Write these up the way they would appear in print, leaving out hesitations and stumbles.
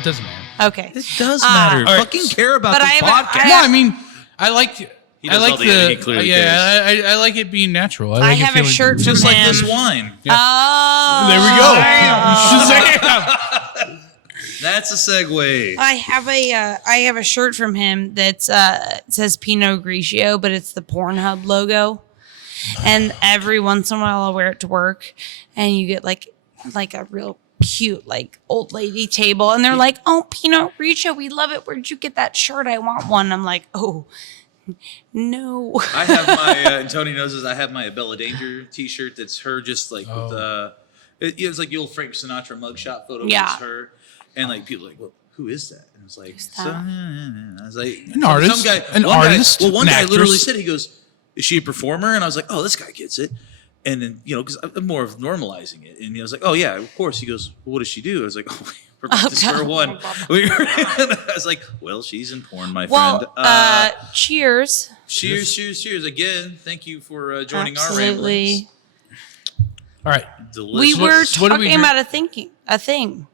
It doesn't matter. Okay. It does matter. right. Fucking care about the podcast. No, I mean, I like He does all the editing, he clearly cares. I like it being natural. I like have a shirt from Just like him. this wine. Oh. There we go. Shazam. That's a segue. I have a shirt from him that's says Pinot Grigio, but it's the Pornhub logo. And every once in a while I'll wear it to work, and you get like a real cute like old lady table, and they're like, "Oh, Pinot Grigio, we love it. Where'd you get that shirt? I want one." I'm like, "Oh, no." I have my, and Tony knows this, I have my Bella Danger t-shirt that's her just like with it's like the old Frank Sinatra mugshot photo. Yeah. It's her. And like people are like, well, who is that? And it's like, I was like, An artist. Some guy, An artist. One guy actress. literally said, he goes, "Is she a performer?" And I was like, "Oh, this guy gets it." And then, because I'm more of normalizing it. And he was like, "Oh, yeah, of course." He goes, "Well, what does she do?" I was like, "Oh, we're back to square one." I was like, "Well, she's in porn, my friend." Cheers. Cheers. Again, thank you for joining our Absolutely. ramblings. All right. Delicious. We were What do we talking drink? about a thing.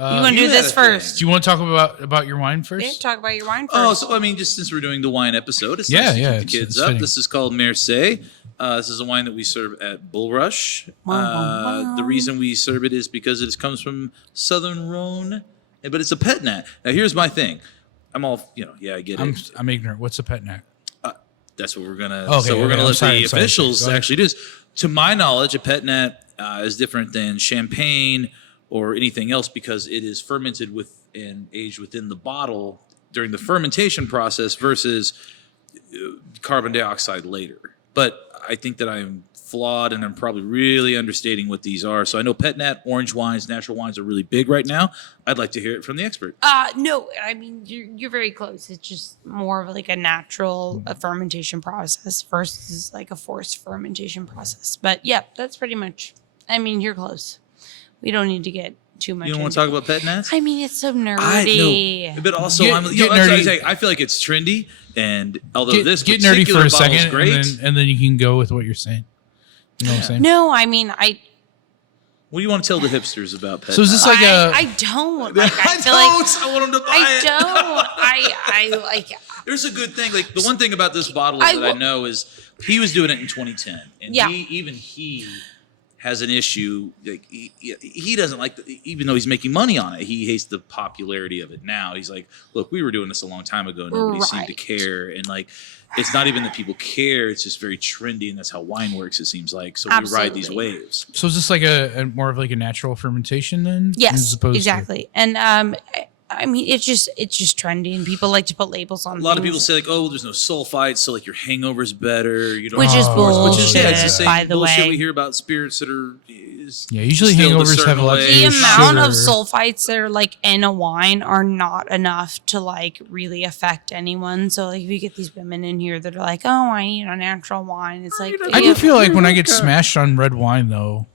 You want to do you this had a first? Do you want to talk about your wine first? Yeah, talk about your wine first. Oh, so I mean, just since we're doing the wine episode, it's Yeah, nice to yeah, keep the it's kids up. fitting. This is called Mercedes. This is a wine that we serve at Bulrush. The reason we serve it is because it comes from Southern Rhone, but it's a pet nat. Now, here's my thing. I'm all, I get it. I'm ignorant. What's a pet nat? That's what we're gonna. Okay, so we're gonna let the I'm sorry. officials Go ahead. actually do this. To my knowledge, a pet nat is different than champagne or anything else because it is fermented with and aged within the bottle during the fermentation process versus carbon dioxide later. But I think that I'm flawed and I'm probably really understating what these are. So I know pet nat, orange wines, natural wines are really big right now. I'd like to hear it from the expert. No, I mean you're very close. It's just more of like a natural fermentation process versus like a forced fermentation process. But yeah, that's pretty much. I mean, you're close. We don't need to get too much. You don't want to into talk about pet nats? I mean, it's so nerdy. I know, but also Get nerdy. I feel like it's trendy, and although Get this nerdy particular for a bottle's second, great, and then you can go with what you're saying. You know what I'm saying? No, I mean what do you want to tell the hipsters about pet? So is this nats? like a? I don't. Like, I feel I want them to buy I it. don't. I like. There's a good thing. Like the one thing about this bottle I that I will- know is he was doing it in 2010, and Yeah. he has an issue. Like he doesn't like, even though he's making money on it, he hates the popularity of it now. He's like, look, we were doing this a long time ago. Nobody seemed to Right. care, and like, it's not even that people care. It's just very trendy, and that's how wine works. It seems like so we ride these Absolutely. waves. So is this like a more of like a natural fermentation then? Yes, As opposed to- exactly. And I mean, it's just trendy, and people like to put labels on. A lot of things. people say like, oh, there's no sulfites, so like your hangover's better. You don't Which is have- bullshit, Which is it's the same by the bullshit way. we hear about spirits that are. Yeah, usually distilled a hangovers certain have a lot to way. do the with amount of sugar. sulfites that are like in a wine are not enough to like really affect anyone. So like if you get these women in here that are like, oh, I need a natural wine, it's like I do feel like when I get smashed on red wine though,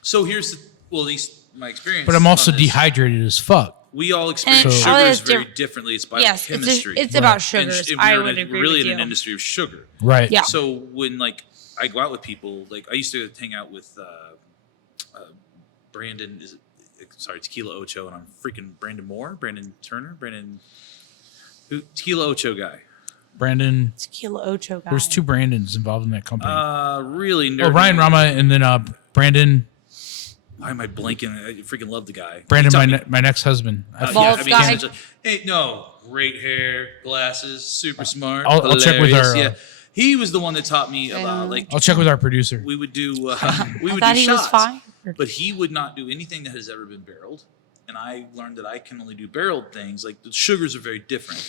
So here's the at least my experience. but I'm also on this. dehydrated as fuck. We all experience And all sugars that's very diff- differently. It's yes, biochemistry. it's about sugars. And I we're would in a- agree we're really with in you. an industry of sugar. Right. Yeah. So when like I go out with people, like I used to hang out with Brandon. Tequila Ocho, and I'm freaking Brandon Moore, Brandon Turner, Tequila Ocho guy. Brandon. Tequila Ocho guy. There's two Brandons involved in that company. Really nerdy. Ryan Rama and then Brandon. Why am I blanking? I freaking love the guy. Brandon, He taught me- my next husband. Bald guy. essentially- Hey, no, great hair, glasses, super smart. I'll check with hilarious, our, Yeah, he was the one that taught me about like I'll check with our producer. we would do. We I would thought do he shots, was fine. but he would not do anything that has ever been barreled. And I learned that I can only do barreled things. Like the sugars are very different.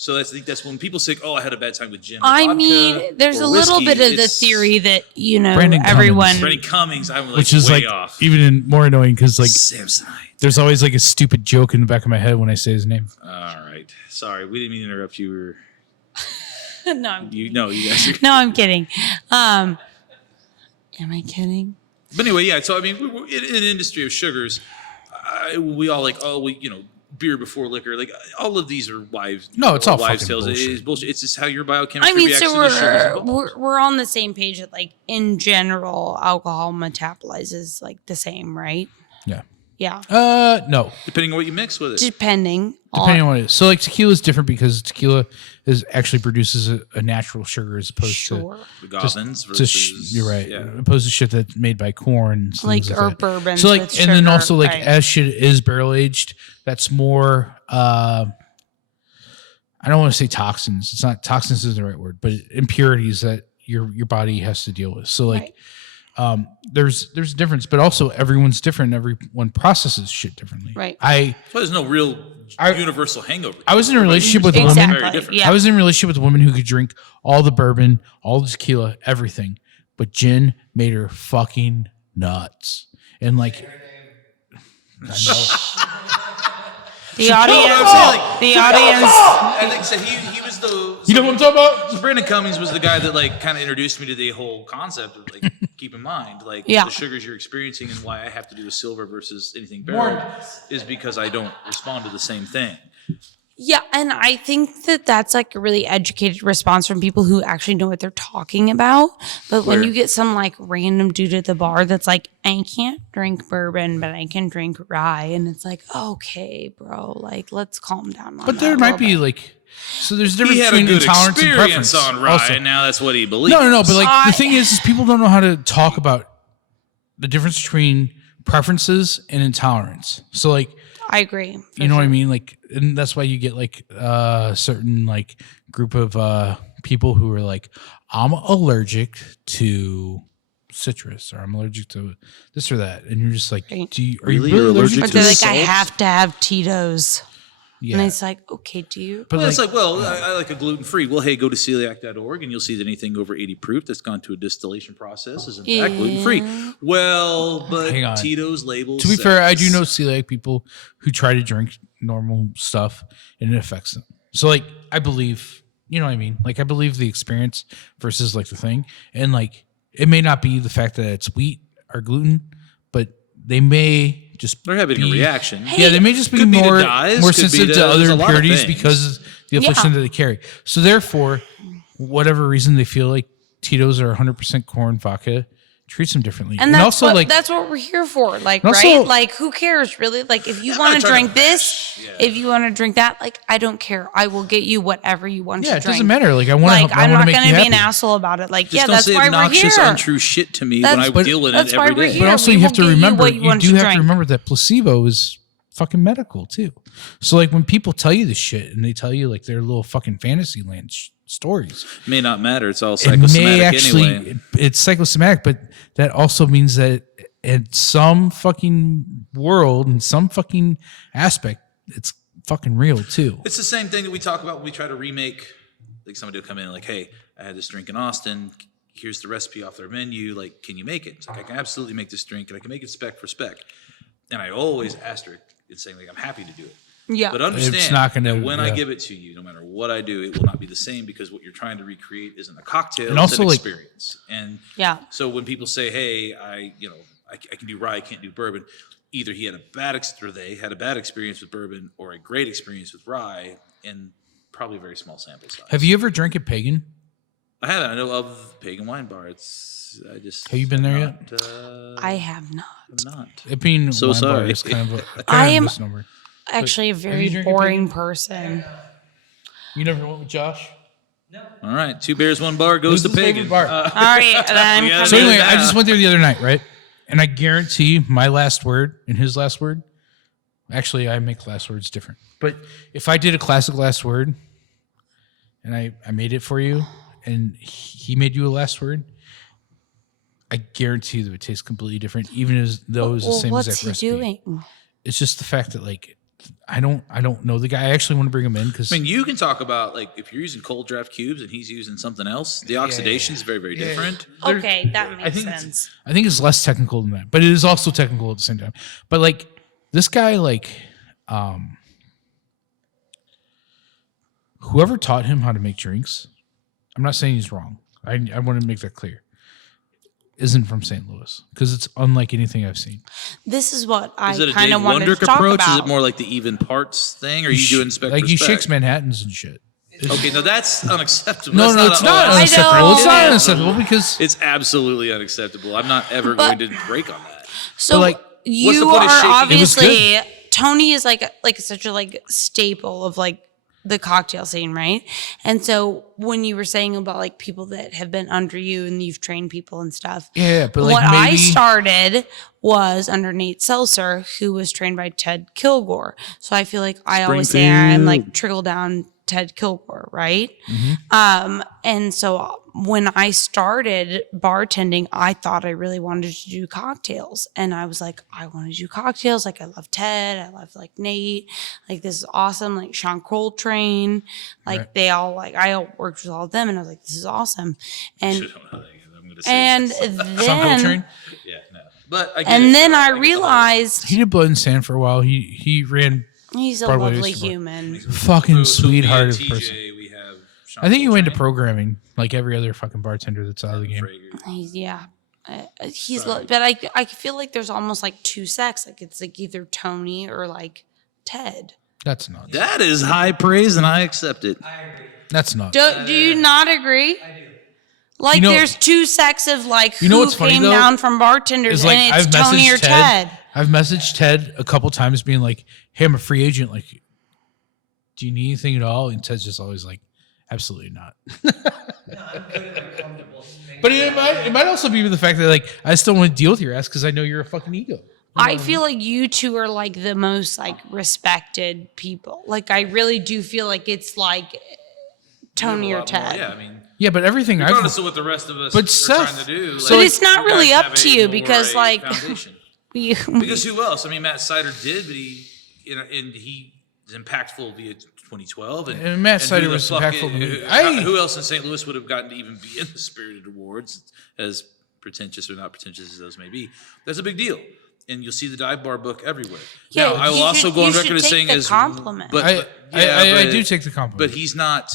So I think that's when people say, "Oh, I had a bad time with gin." or I vodka mean, there's or a little whiskey." bit of the It's- theory that Brandon everyone. Brandon Cummings, I'm like Which is way like off. even more annoying because like Samsonite. there's always like a stupid joke in the back of my head when I say his name. All right, sorry, we didn't mean to interrupt you. No, I'm You guys. Are, no, I'm kidding. Am I kidding? But anyway, yeah. So I mean, we're in an industry of sugars. We all like, beer before liquor. Like all of these are wives. No, it's all wives' fucking tales. It bullshit. is bullshit. It's just how your biochemistry I mean, reacts so to the sugars involved. we're on the same page that like in general, alcohol metabolizes like the same, right? Yeah. Yeah. No. Depending on what you mix with it. Depending Depending on what it is. So like tequila is different because tequila actually produces a natural sugar as opposed to The Goblins to versus... you're right. Yeah. Opposed to shit that's made by corn. And like things or that. bourbon. So like with and then sugar, also like right. as shit is barrel aged, that's more I don't want to say toxins. It's not toxins isn't the right word, but impurities that your body has to deal with. So like there's a difference, but also everyone's different. Everyone processes shit differently. Right. So there's no real universal hangover. I was in a relationship with a woman. Very different. Yeah. I was in a relationship with a woman who could drink all the bourbon, all the tequila, everything, but gin made her fucking nuts. And like, I know. The audience. I think so. He was the. You know what I'm talking about? So Brandon Cummings was the guy that like kind of introduced me to the whole concept of like keep in mind like the sugars you're experiencing and why I have to do a silver versus anything barreled is because I don't respond to the same thing. Yeah, and I think that that's like a really educated response from people who actually know what they're talking about. But when you get some like random dude at the bar that's like, I can't drink bourbon, but I can drink rye, and it's like, okay, bro, like let's calm down. But there might be like, so there's a difference He had between a good intolerance and experience preference. on rye, also. and now that's what he believes. No. But like the thing is people don't know how to talk about the difference between preferences and intolerance. So like, I agree. You know what I mean? Like, and that's why you get like a certain like group of people who are like, I'm allergic to citrus or I'm allergic to this or that. And you're just like, are you really allergic Or to they're like, salt? I have to have Tito's. Yeah. And it's like, okay, do you? But Well, it's like, well, I like a gluten-free. Well, hey, go to celiac.org and you'll see that anything over 80 proof that's gone to a distillation process is in fact gluten-free. Well, but hang on. Tito's label To be fair, I do says- know celiac people who try to drink normal stuff and it affects them. So like, I believe, you know what I mean? Like I believe the experience versus like the thing. And like, it may not be the fact that it's wheat or gluten, but they may just They're having a reaction. Yeah, they may just be Could be to more dyes, more could be sensitive to- to other there's a lot of impurities things. because of the affliction that they carry. So therefore, whatever reason they feel like Tito's are 100% corn vodka treats them differently. And that's also what, like that's what we're here for. Like, also- right? Like, who cares really? Like, if you want to trying drink this, if you want to drink that, like, I don't care. I will get you whatever you want to yeah, it drink. doesn't matter. Like I want Like, to I'm not make going you to be happy. an asshole about it. Like, Just yeah, don't that's say why we're obnoxious, here. untrue shit to me when I That's- deal in that's it why every we're day. here. But also, we you will have to get you remember, what you want do to have to drink. remember that placebo is fucking medical too. So like when people tell you this shit and they tell you like their little fucking fantasy land stories, May not matter. It's all it psychosomatic may actually anyway. it's psychosomatic, but that also means that in some fucking world, in some fucking aspect, it's fucking real too. It's the same thing that we talk about when we try to remake. Like somebody will come in and like, hey, I had this drink in Austin. Here's the recipe off their menu. Like, can you make it? It's like, I can absolutely make this drink and I can make it spec for spec. And I always asterisk it saying like, I'm happy to do it. Yeah. But understand It's not gonna- that when I yeah. give it to you, no matter what I do, it will not be the same because what you're trying to recreate isn't a cocktail, And it's also, an like- experience. And Yeah. so when people say, hey, I can do rye, I can't do bourbon, either he had they had a bad experience with bourbon or a great experience with rye and probably a very small sample size. Have you ever drank at Pagan? I haven't. I know of Pagan Wine Bar. Have you been there yet? I have not. I'm not. It being So wine bar sorry. is kind of a I am- misnomer. Actually, a you very drank a boring person. You never went with Josh? All right. 2 bears, 1 bar goes to Who's his favorite Pagan. bar? All right. Then We gotta So do anyway, that. I just went there the other night, right? And I guarantee my last word and his last word. Actually, I make last words different. But if I did a classic last word and I made it for you and he made you a last word, I guarantee you that it would taste completely different, even as though it was the Well, same what's exact he recipe. doing? It's just the fact that like I don't know the guy. I actually want to bring him in because I mean, you can talk about like if you're using cold draft cubes and he's using something else, the oxidation is very, very different. Okay, that I makes think it's- sense. I think it's less technical than that, but it is also technical at the same time. But like this guy, like whoever taught him how to make drinks, I'm not saying he's wrong. I want to make that clear. Isn't from St. Louis because it's unlike anything I've seen. This is what I Is it a kind Dave of wanted Wondrick to talk approach? about. Is it more like the even parts thing? Or are you doing spec like for he spec? shakes Manhattans and shit. Okay, no, that's unacceptable. No, That's it's not oh, unacceptable. It's not know. unacceptable because It's absolutely unacceptable. I'm not ever But- going to break on that. So but like you point of are shaking? obviously Tony is like such a like staple of like the cocktail scene, right? And so when you were saying about like people that have been under you and you've trained people and stuff, Yeah, but like what I maybe started was under Nate Seltzer, who was trained by Ted Kilgore. So I feel like I always say I'm like trickle down Ted Kilgore, right? And so when I started bartending, I thought I really wanted to do cocktails. And I was like, I want to do cocktails. Like I love Ted. I love like Nate. Like this is awesome. Like Sean Coltrane. Like Right. they all like, I worked with all of them and I was like, this is awesome. And, I'm gonna say and this. Sean then, Coltrane. Yeah, no. But I get and it. then I get the realized He did Blood and Sand for a while. He ran he's a Broadway lovely used to work. human. fucking whole- sweethearted so me and person. TJ, we have Sean I think he went into Coltrane, programming like every other fucking bartender that's out of the game. Frager. He's but I feel like there's almost like two sects. Like it's like either Tony or like Ted. That's nuts. That is high praise, and I accept it. That's nuts. Do you not agree? I do. Like You know- there's two sects of like You know who what's funny, came though? down from bartenders, It's like and it's I've Tony messaged or Ted. I've messaged Ted a couple times being like, hey, I'm a free agent. Like, do you need anything at all? And Ted's just always like, absolutely not. But it might also be the fact that like I still want to deal with your ass because I know you're a fucking ego. I feel like you two are like the most like respected people. Like I really do feel like it's like Tony or Ted. Yeah, I mean, Yeah, but everything I've regardless of what the rest of us But are Seth- trying to do. so But like, it's not you really guys up have to a you more because a like foundation. you, Because who else? I mean, Matt Sider did, but he is impactful via 2012. And Matt who Sider the was fuck impactful to me. Who else in St. Louis would have gotten to even be in the Spirited Awards, as pretentious or not pretentious as those may be? That's a big deal. And you'll see the dive bar book everywhere. Yeah, now, I will you also should- go on you should record as take saying the as compliment. I but do take the compliment. But he's not.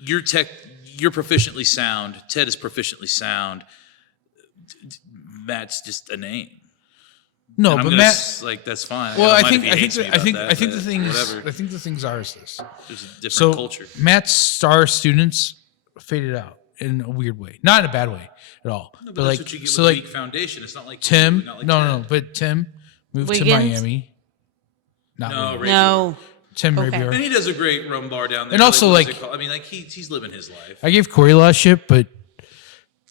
You're proficiently sound. Ted is proficiently sound. Matt's just a name. No, And I'm but gonna Matt. Like that's fine. Well, don't I mind think if he I think hates me the, I about think that, I think the but things whatever. I think the things are is this. There's a different So culture. Matt's star students faded out in a weird way, not in a bad way at all. No, but that's like what you get so, with a like weak foundation. It's not like Tim. not like No, Ted. but Tim moved to Wiggins? Miami. Not No, Wiggins. Ray no. Tim Okay. Rabier. And he does a great rum bar down there. And also, What's like- it called? I mean, like he's living his life. I gave Corey a lot of shit, but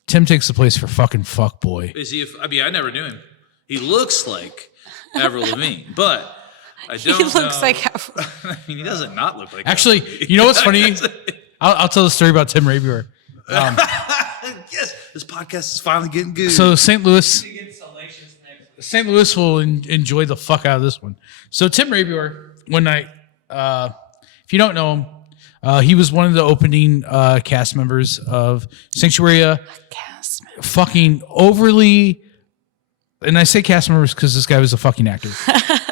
Tim takes the place for fucking fuck boy. Is he? I mean, I never knew him. He looks like Avril Lavigne, but I He don't. looks know. like I mean, he doesn't not look like. Actually, Avril Lavigne. you know what's funny? I'll tell the story about Tim Rabier. Yes, this podcast is finally getting good. So St. Louis will enjoy the fuck out of this one. So Tim Rabier, one night, if you don't know him, he was one of the opening cast members of Sanctuaria. Fucking overly, and I say cast members because this guy was a fucking actor.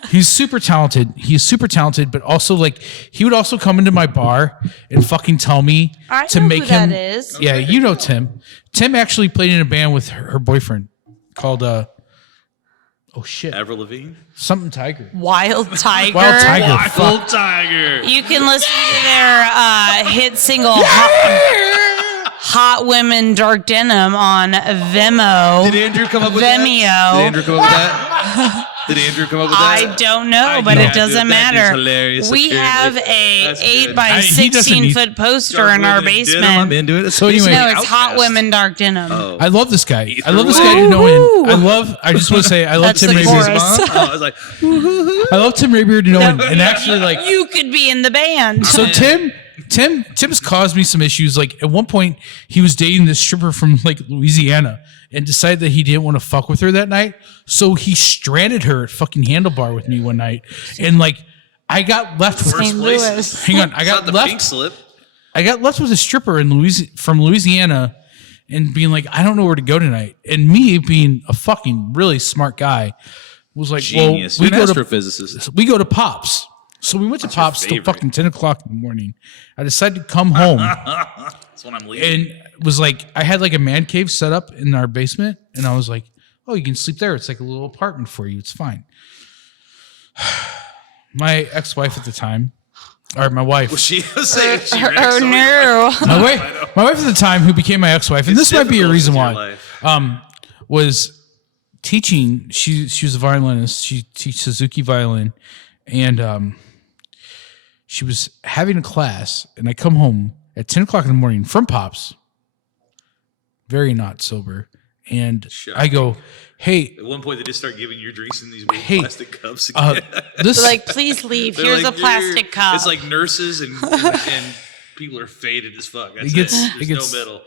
He's super talented. He's super talented, but also like he would also come into my bar and fucking tell me I to know make who him. that is. Yeah, you know Tim. Tim actually played in a band with her boyfriend called oh shit, Avril Lavigne, something Tiger. Wild Tiger. Wild Tiger. Fuck. Wild Tiger. You can listen to their hit single Hot Women Dark Denim on Vimeo. Did Andrew come up with that? Vimeo. Did Andrew come up with that? Did Andrew come up with that? I don't know, but Yeah, it doesn't dude, that dude's matter. hilarious, We apparently. have a That's 8 good. by He doesn't 16 need- foot poster Dark in our Women in Denim, basement. I'm into it. So anyway- No, it's Hot Outcast. Women Dark Denim. Oh. I love this guy. I Either love this way. guy to no end. Woohoo. I just want to say I love That's Tim the Rabier. chorus. I was like, I love Tim Rabier to no end. And actually, like, You could be in the band. so Tim's caused me some issues. Like at one point, he was dating this stripper from like Louisiana and decided that he didn't want to fuck with her that night. So he stranded her at fucking Handlebar with me one night, and like I got left with. St. Louis. Hang on, I it's not got the left. pink slip. I got left with a stripper from Louisiana, and being like, I don't know where to go tonight. And me being a fucking really smart guy was like, Genius. well, You're an astrophysicist. we go to Pops. So we went to Pops till favorite? fucking 10 o'clock in the morning. I decided to come home That's when I'm leaving. and was like, I had like a man cave set up in our basement. And I was like, oh, you can sleep there. It's like a little apartment for you. It's fine. My ex-wife at the time, or my wife, Was she saying she Oh wrecked something? no. my wife at the time, who became my ex-wife, and this might be a difficult reason with your why, life. was teaching. She was a violinist. She teaches Suzuki violin, and she was having a class. And I come home at 10 o'clock in the morning from Pops, very not sober, and I go, "Hey." At one point, they just start giving your drinks in these weird plastic cups again. This They're like, please leave. They're Here's like, a plastic cup. It's like nurses and people are faded as fuck. That's There's no middle.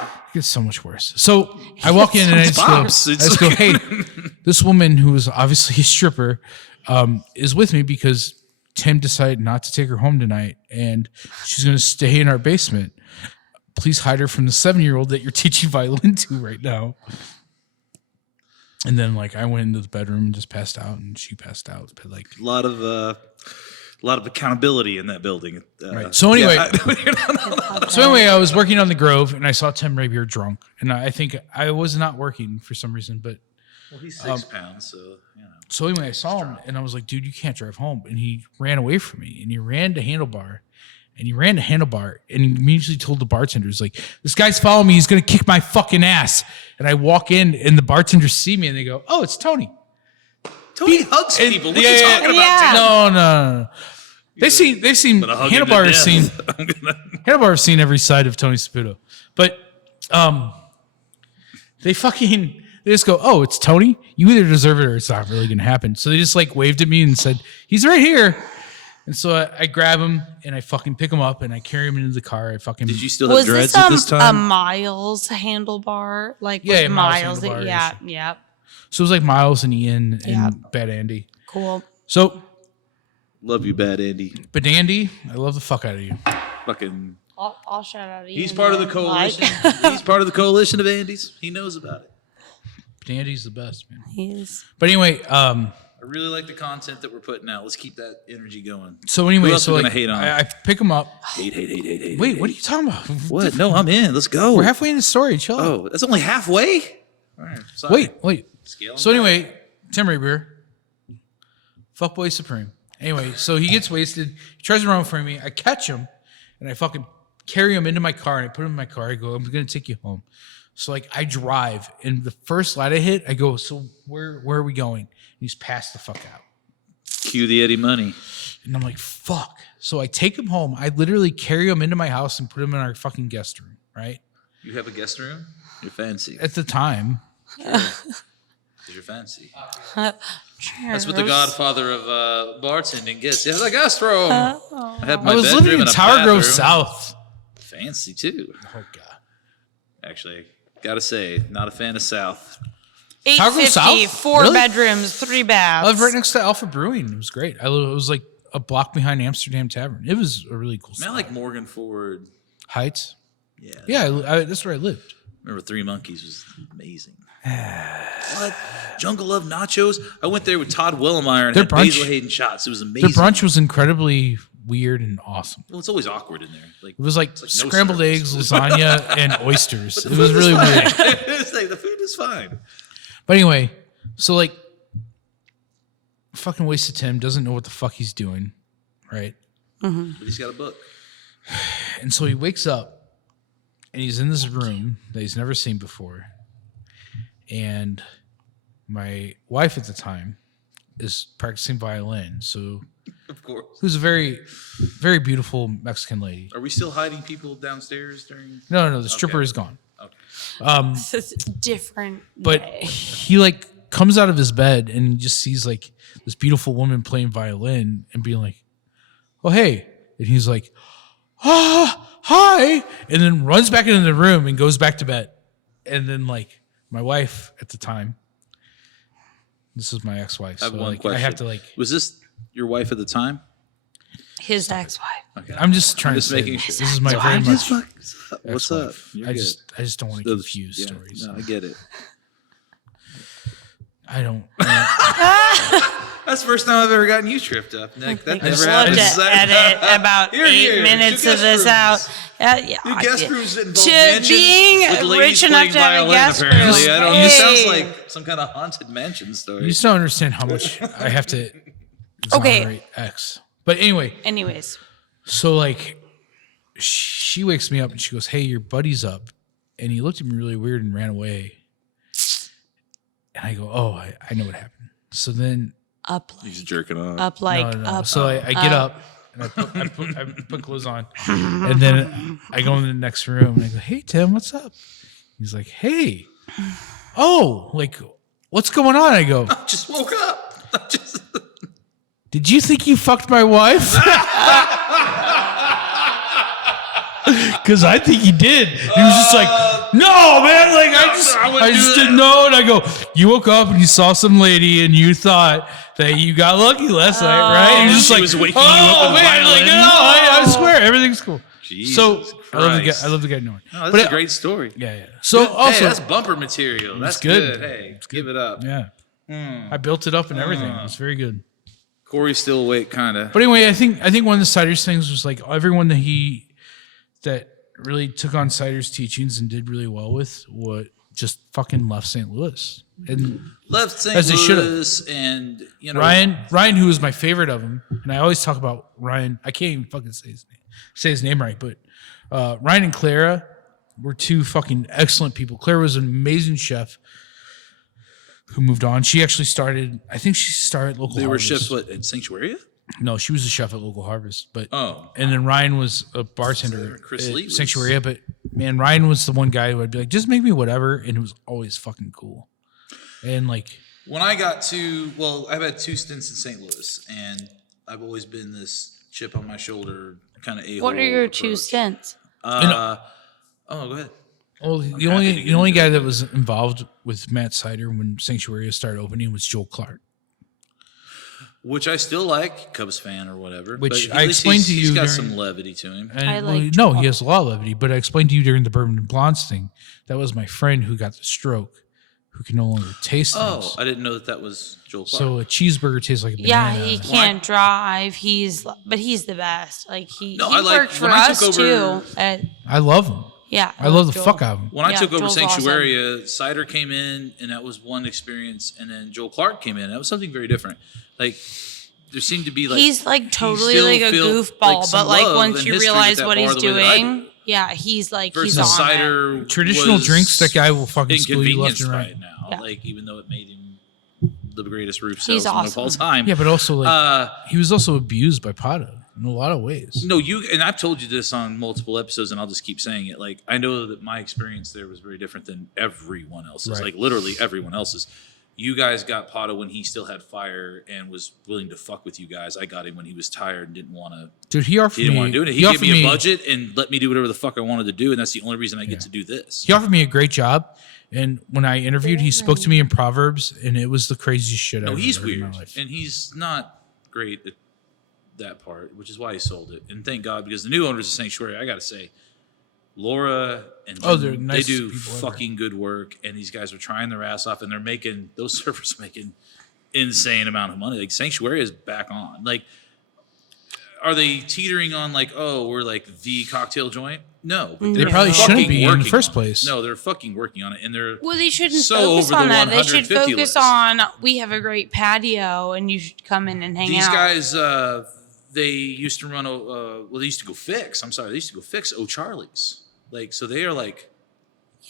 It gets so much worse. So I walk in and I just go, "Hey, this woman who is obviously a stripper is with me because Tim decided not to take her home tonight, and she's going to stay in our basement. Please hide her from the 7-year-old that you're teaching violin to right now." And then like I went into the bedroom and just passed out, and she passed out. But like a lot of accountability in that building. right. So anyway, I was working on the Grove, and I saw Tim Rabier drunk, and I think I was not working for some reason, but well, he's 6 pounds, so you know. So anyway, I saw him, and I was like, "Dude, you can't drive home." And he ran away from me, and he ran to Handlebar, and he immediately told the bartenders, like, "This guy's following me. He's going to kick my fucking ass." And I walk in, and the bartenders see me, and they go, "Oh, it's Tony." Tony hugs people. What are you talking about? Yeah. No. They've seen Handlebar has seen every side of Tony Saputo. But they just go, "Oh, it's Tony? You either deserve it or it's not really gonna happen." So they just like waved at me and said, "He's right here." And so I grab him and I fucking pick him up and I carry him into the car. Did you still have Was dreads this at this time? a Miles handlebar? Like Yeah, with Miles Miles. handlebar, Yeah. So it was like Miles and Ian and Yeah. Bad Andy. Cool. So Love you, Bad Andy. but Andy, I love the fuck out of you. Fucking. I'll shout out. He's Ian part of the then. coalition. He's part of the coalition of Andys. He knows about it. But Andy's the best, man. He's But anyway, I really like the content that we're putting out. Let's keep that energy going. so anyway, Who else so we like, gonna hate on? I pick him up. Hate. Wait, what are you talking about? What? No, I'm in. Let's go. We're halfway in the story. Chill out. Oh, that's only halfway? All right. Sorry. Wait. Scale So back. anyway, Tim Rabier, fuckboy supreme. Anyway, so he gets wasted. He tries to run for me. I catch him, and I fucking carry him into my car, and I put him in my car. I go, "I'm gonna take you home." So like I drive, and the first light I hit, I go, "So where are we going?" And he's passed the fuck out. Cue the Eddie Money. And I'm like, "Fuck." So I take him home. I literally carry him into my house and put him in our fucking guest room, right? You have a guest room? You're fancy. At the time. You're fancy. Cheers. That's what the godfather of bartending gets. He has a guest room. I have my I was bedroom living in and a Tower Grove bathroom. South. Fancy too. Oh god. Actually, gotta say, not a fan of South. Tower Grove 850, South? 4 Really? bedrooms, 3 baths. I live right next to Alpha Brewing. It was great. It was like a block behind Amsterdam Tavern. It was a really cool I mean, I spot. like Morgan Ford. Heights. Yeah. Yeah, that's where I lived. Remember Three Monkeys was amazing. What? Jungle Love Nachos? I went there with Todd Willemire and Their had brunch- Basil Hayden shots. It was amazing. The brunch was incricredibly weird and awesome. Well, it's always awkward in there. Like It was like, it's no scrambled service. eggs, lasagna, and oysters. But the It was food really fine. weird. It's like, the food is fine. But anyway, so like, fucking wasted Tim doesn't know what the fuck he's doing, right? But he's got a book. And so he wakes up and he's in this room that he's never seen before. And my wife at the time is practicing violin. So Of course. who's a very, very beautiful Mexican lady. Are we still hiding people downstairs during? No, the stripper is gone. Okay. It's a different But day. he like comes out of his bed and he just sees like this beautiful woman playing violin and being like, "Oh, hey." And he's like, "Hi." And then runs back into the room and goes back to bed. And then like my wife at the time, this is my ex-wife. I have So one like, question. I have to like, Was this your wife at the time? His ex-wife. Okay. I'm just trying just to say making this. sure. This is my very much What's up? ex-wife. You're I good. just don't want to confuse Yeah, stories. No, I get it. I don't. That's the first time I've ever gotten you tripped up, Nick. That I never just- Love happens. to edit about Here, 8 here, minutes two of this guest out. rooms. Yeah, Your I guest get- rooms involve to mansions being with ladies rich enough playing to have a violin, guest room. apparently. I don't. This sounds Hey. like some kind of haunted mansion story. You just don't understand how much I have to Okay. exonerate X. But anyway, Anyways, so like she wakes me up and she goes, "Hey, your buddy's up." And he looked at me really weird and ran away. And I go, oh, I know what happened. So then Up He's like jerking off. up like no. up. So I get up and I put clothes on, and then I go in the next room and I go, hey Tim, what's up? He's like, hey, oh, like what's going on? I go, I just woke up. did you think you fucked my wife? Because I think he did. He was just like, no, man. Like I just didn't know. And I go, you woke up and you saw some lady and you thought that you got lucky last night, right? And She was waking you up with like, violin. no, I swear everything's cool. Jesus So I love the guy. Christ. I love the guy knowing. Oh, that's a great story. Yeah. So Good. also, hey, that's bumper material. That's good. good. Hey, give it up. yeah, I built it up and everything. It was very good. Corey's still awake, kind of. But anyway, I think one of the Siders things was like everyone that really took on Siders teachings and did really well with what just fucking left St. Louis and Left St. as they should've. Louis, and you know Ryan, who was my favorite of them, and I always talk about Ryan. I can't even fucking say his name right, but Ryan and Clara were two fucking excellent people. Clara was an amazing chef who moved on. She actually started. I think she started local. They were Harvest. chefs. What at Sanctuaria? No, she was a chef at Local Harvest, but Oh. and then Ryan was a bartender Chris at Lee was- Sanctuaria. But man, Ryan was the one guy who would be like, just make me whatever, and it was always fucking cool. And like, When I got to, I've had 2 stints in St. Louis, and I've always been this chip on my shoulder kind of a-hole. What are your 2 approach. stints? Go ahead. well, happy the only to get the only into guy it. that was involved with Matt Sider when Sanctuaria started opening was Joel Clark. Which I still like, Cubs fan or whatever. Which but I at least explained to he's you got during- some levity to him. And, I like no, Joel. he has a lot of levity. But I explained to you during the Bourbon and Blondes thing that was my friend who got the stroke, who can no longer taste Oh, things. I didn't know that was Joel Clark. So a cheeseburger tastes like a Yeah, banana. he can't drive. But he's the best. Like No, he I like- worked for when I us took over- too. I love him. Yeah, I love the Joel. fuck out of him. When I Yeah, took over Joel's Sanctuaria, Cider came in, and that was one experience. And then Joel Clark came in. That was something very different. Like, there seemed to be like... He's like totally still like a feel goofball, some but like love once and you history with realize that what bar he's the way that I doing, do. yeah, he's like Versus he's on Cider Traditional was drinks, that guy will fucking school you left inconvenienced and by right. it now. Yeah. Like, even though it made him the greatest roof He's salesman of all awesome. time. Yeah, but also like Uh, he was also abused by Pata in a lot of ways. No, and I've told you this on multiple episodes, and I'll just keep saying it. Like, I know that my experience there was very different than everyone else's. Right. Like, literally everyone else's. You guys got Pata when he still had fire and was willing to fuck with you guys. I got him when he was tired and didn't want to. Dude, he offered He didn't me. want to do it. He gave offered me a budget and let me do whatever the fuck I wanted to do, and that's the only reason I get to do this. He offered me a great job, and when I interviewed, he spoke to me in Proverbs, and it was the craziest shit. No, I've he's ever heard in weird, my life. and he's not great at that part, which is why he sold it. And thank God, because the new owners of Sanctuary, I got to say, Laura and Oh, they're Jim, nice they do people ever. fucking good work, and these guys are trying their ass off, and they're making those servers making insane amount of money. Like Sanctuary is back on. Like, are they teetering on like, oh, we're like the cocktail joint? No, but They they're probably shouldn't fucking be in the working first on it. place. No, they're fucking working on it, and they're Well, they shouldn't so focus over on the that. They should 150 focus list. on we have a great patio and you should come in and hang These out. guys, they used to run. They used to go fix. I'm sorry, they used to go fix O'Charlie's. Like, so they are like,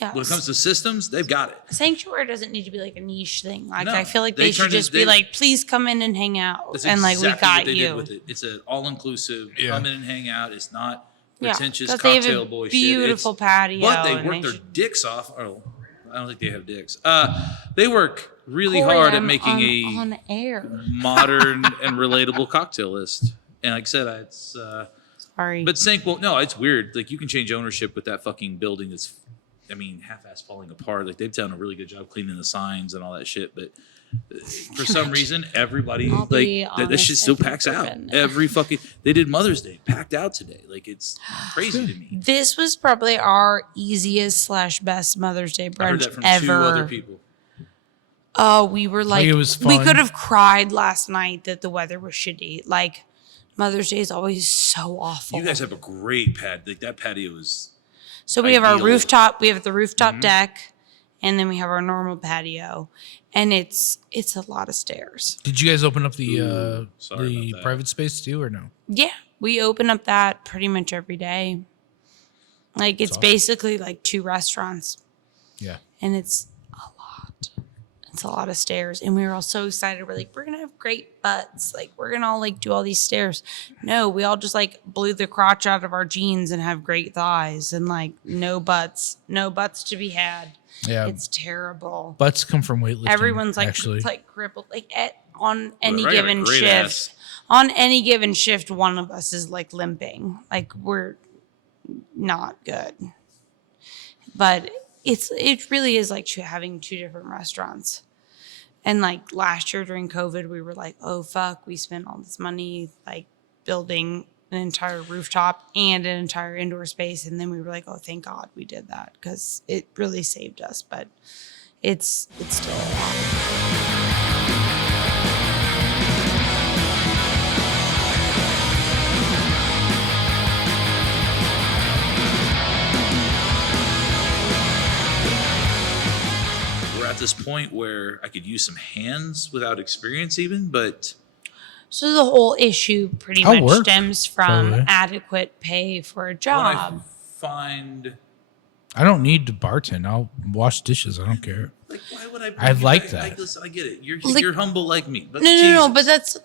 yeah. when it comes to systems, they've got it. Sanctuary doesn't need to be like a niche thing. Like No, I feel like they they should turned it- just be they- like, please come in and hang out, That's and like we exactly got what they did you. with it. It's an all-inclusive. Yeah. Come in and hang out. It's not Yeah, pretentious 'cause they have a cocktail boy beautiful shit. patio, But they and work they their should- dicks off. Oh, I don't think they have dicks. They work really Corey, hard at I'm making a on air. modern and relatable cocktail list. And like I said, it's. Sorry, But no, it's weird. Like, you can change ownership with that fucking building that's, I mean, half-ass falling apart. Like, they've done a really good job cleaning the signs and all that shit. But for some reason, everybody, I'll be like, that honest, shit still I've packs never out. been there. Every fucking, they did Mother's Day, packed out today. Like, it's crazy to me. this was probably our easiest / best Mother's Day I heard brunch that from ever. 2 other people. Oh, we were like, it was we fun. could have cried last night that the weather was shitty. Like, Mother's Day is always so awful. You guys have a great pad. Like, that patio is, So we have our ideal. rooftop. We have the rooftop Mm-hmm. deck, and then we have our normal patio, and it's a lot of stairs. Did you guys open up the sorry the about that. private space too, or no? Yeah, we open up that pretty much every day. Like it's awesome. basically like 2 restaurants, Yeah. and it's a lot. It's a lot of stairs. And we were all so excited. We're like, we're going to have great butts. Like, we're going to all like do all these stairs. No, we all just like blew the crotch out of our jeans and have great thighs and like no butts to be had. Yeah. It's terrible. Butts come from weightlifting. Everyone's like, actually. like crippled. Like on any I got a given great shift. ass. On any given shift, one of us is like limping. Like we're not good. But it really is like having two different restaurants. And like last year during COVID, we were like, oh fuck, we spent all this money like building an entire rooftop and an entire indoor space. And then we were like, oh, thank God we did that because it really saved us. But it's still a lot. At this point where I could use some hands without experience even, but So the whole issue pretty I'll much work, stems from probably. adequate pay for a when I job. find I don't need to bartend. I'll wash dishes. I don't care. like why would I I like that. Listen, I get it. You're Like- you're humble like me. But No, but Jesus.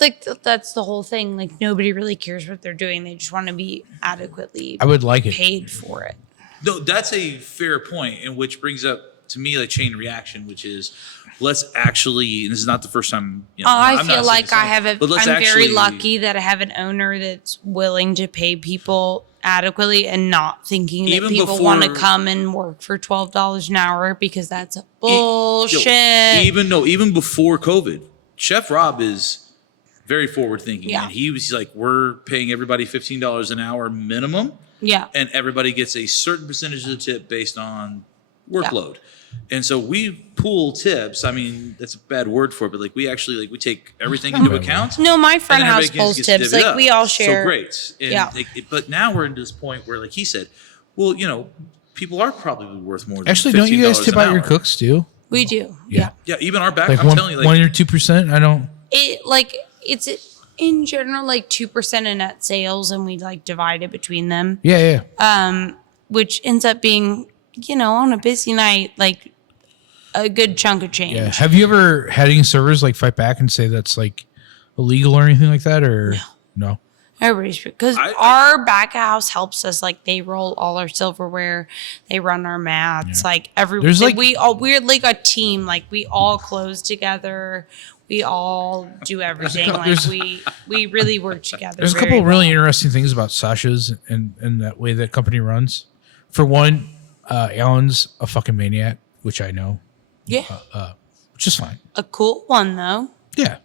that's the whole thing. Like nobody really cares what they're doing. They just want to be adequately I would like it. paid for it. No, that's a fair point, and which brings up to me like chain reaction, which is let's actually. And this is not the first time. You know, I I'm not feel saying like this, I have but let's I'm very actually- lucky that I have an owner that's willing to pay people adequately and not thinking that Even people want to before- come and work for $12 an hour because that's Yo, bullshit. Even before COVID, Chef Rob is very forward thinking, Yeah. and he was like, "We're paying everybody $15 an hour minimum." Yeah. And everybody gets a certain percentage of the tip based on workload. And so we pool tips. I mean, that's a bad word for it, but like we actually like we take everything into account. No, my front and then house everybody pulls gets tips. divvied Like up. we all share. So great. And Yeah. but now we're at this point where, like he said, well, you know, people are probably worth more than Actually, don't you guys $15 tip an out your hour. cooks too? We do. Yeah. Yeah, even our back. Like I'm telling you, like 1 or 2%. I don't. It like it's in general like 2% of net sales, and we like divide it between them. Yeah, yeah. Which ends up being, you know, on a busy night, like a good chunk of change. Yeah. Have you ever had any servers like fight back and say that's like illegal or anything like that? Or no? Everybody's because I- our back house helps us. Like they roll all our silverware, they run our mats. Like There's, like- we're like a team. Like we all close together. We all do everything. Like there's- we really work together. There's a very couple really well. interesting things about Sasha's and that way that company runs. For one, Alan's a fucking maniac, which I know, Yeah, which is fine. a cool one though. Yeah.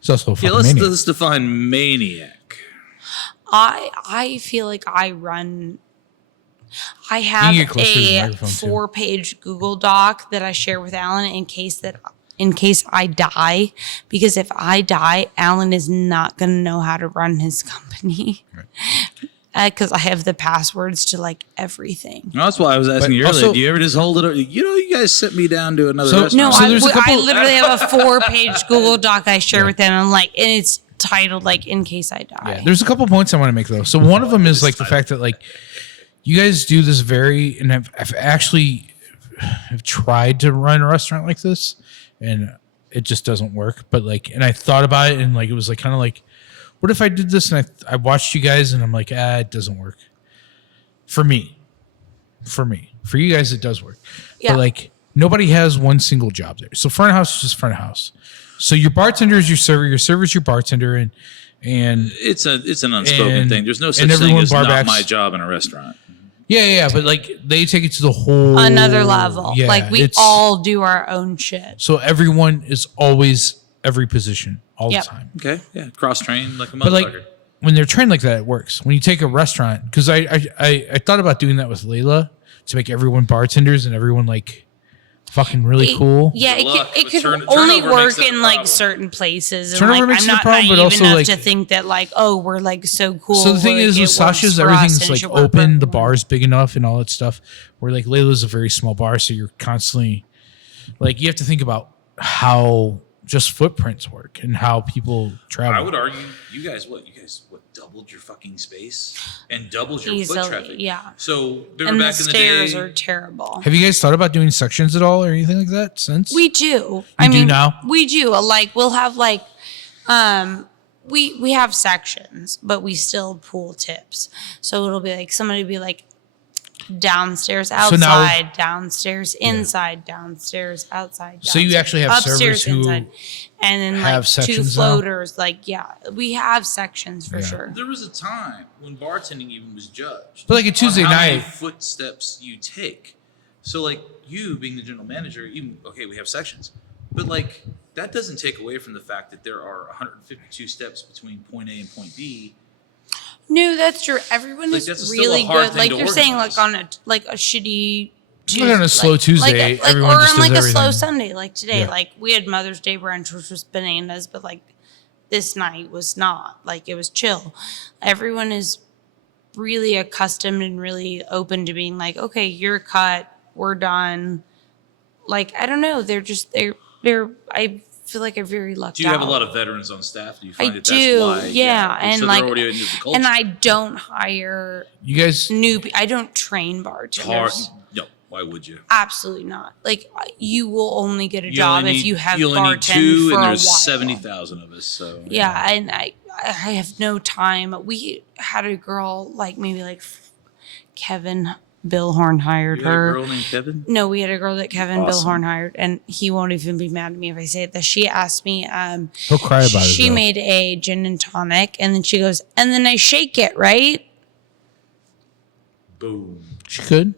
He's also a fucking yeah, let's maniac. define maniac. I feel like I have get closer to the a microphone, too. 4-page Google Doc that I share with Alan in case I die, because if I die, Alan is not going to know how to run his company. Because I have the passwords to like everything. No, that's why I was asking you earlier. also- Do you ever just hold it? You know, you guys sent me down to another So- restaurant. No, So I, there's a I couple- literally have a 4-page Google Doc I share with them. I'm like, and it's titled like "In case I die." Yeah, there's a couple points I want to make though. So one of them is like the fact that like you guys do this very, and I've actually have tried to run a restaurant like this, and it just doesn't work. But like, and I thought about it, and like it was like kind of like, what if I did this and I watched you guys, and I'm like, it doesn't work. For me, for you guys, it does work. Yeah. But like nobody has one single job there. So front of house is just front of house. So your bartender is your server's your bartender, and it's an unspoken and- thing. There's no such and thing everyone as not barbacks- my job in a restaurant. yeah, but like they take it to the whole Another level. Yeah, Like we it's- all do our own shit. So everyone is always every position all Yep. the time. Okay, yeah, cross train like a But like motherfucker. when they're trained like that, it works. When you take a restaurant, because I thought about doing that with Layla to make everyone bartenders and everyone like fucking really cool. Yeah, Good luck, it but could turnover only makes work that a in like problem. certain places. And Turnover like, makes I'm it a not problem, but naive also, enough like- to think that like, oh, we're like so cool. So the thing like, is it with works Sasha's, for us everything's and it like should work for open, the everyone. bar's big enough and all that stuff. Where like Layla's a very small bar, so you're constantly like you have to think about how just footprints work and how people travel. I would argue you guys doubled your fucking space and doubled your foot traffic. Yeah. So remember And the back in the stairs day, are terrible. Have you guys thought about doing sections at all or anything like that since? We do. You do now? We do. Like we'll have like we have sections, but we still pool tips. So it'll be like somebody will be like downstairs, outside, downstairs, inside, downstairs, outside. So you actually have upstairs, servers who inside, and then have like two sections now? floaters. Like we have sections for sure. there was a time when bartending even was judged. But like a Tuesday on how many night- footsteps you take. So like you being the general manager, we have sections, but like that doesn't take away from the fact that there are 152 steps between point A and point B. No, that's true. Everyone Like, is that's still a really hard good. thing like to you're saying, like organize. on a shitty Tuesday, Like on a slow Tuesday, everyone or just on like does a slow everything. Sunday, like today. Yeah. Like we had Mother's Day brunch, which was bananas, but like this night was not. Like it was chill. Everyone is really accustomed and really open to being like, okay, you're cut, we're done. Like I don't know, they're I feel like I'm very lucky. Do you have a lot of veterans on staff? Do you find I that do, that's why? yeah, and so like, they're already into the culture. and I don't hire You guys, I don't train It's hard. bartenders. No, why would you? Absolutely not. Like you will only get a You job only if need- you have only need bartended two, for and a there's while. 70,000 of us. So Yeah, and I have no time. We had a girl like maybe like Kevin Billhorn hired You had a her. girl named Kevin. No, we had a girl that Kevin Awesome. Billhorn hired, and he won't even be mad at me if I say it. That she asked me. he'll cry about it. She though. made a gin and tonic, and then she goes, and then I shake it, right? Boom. She could.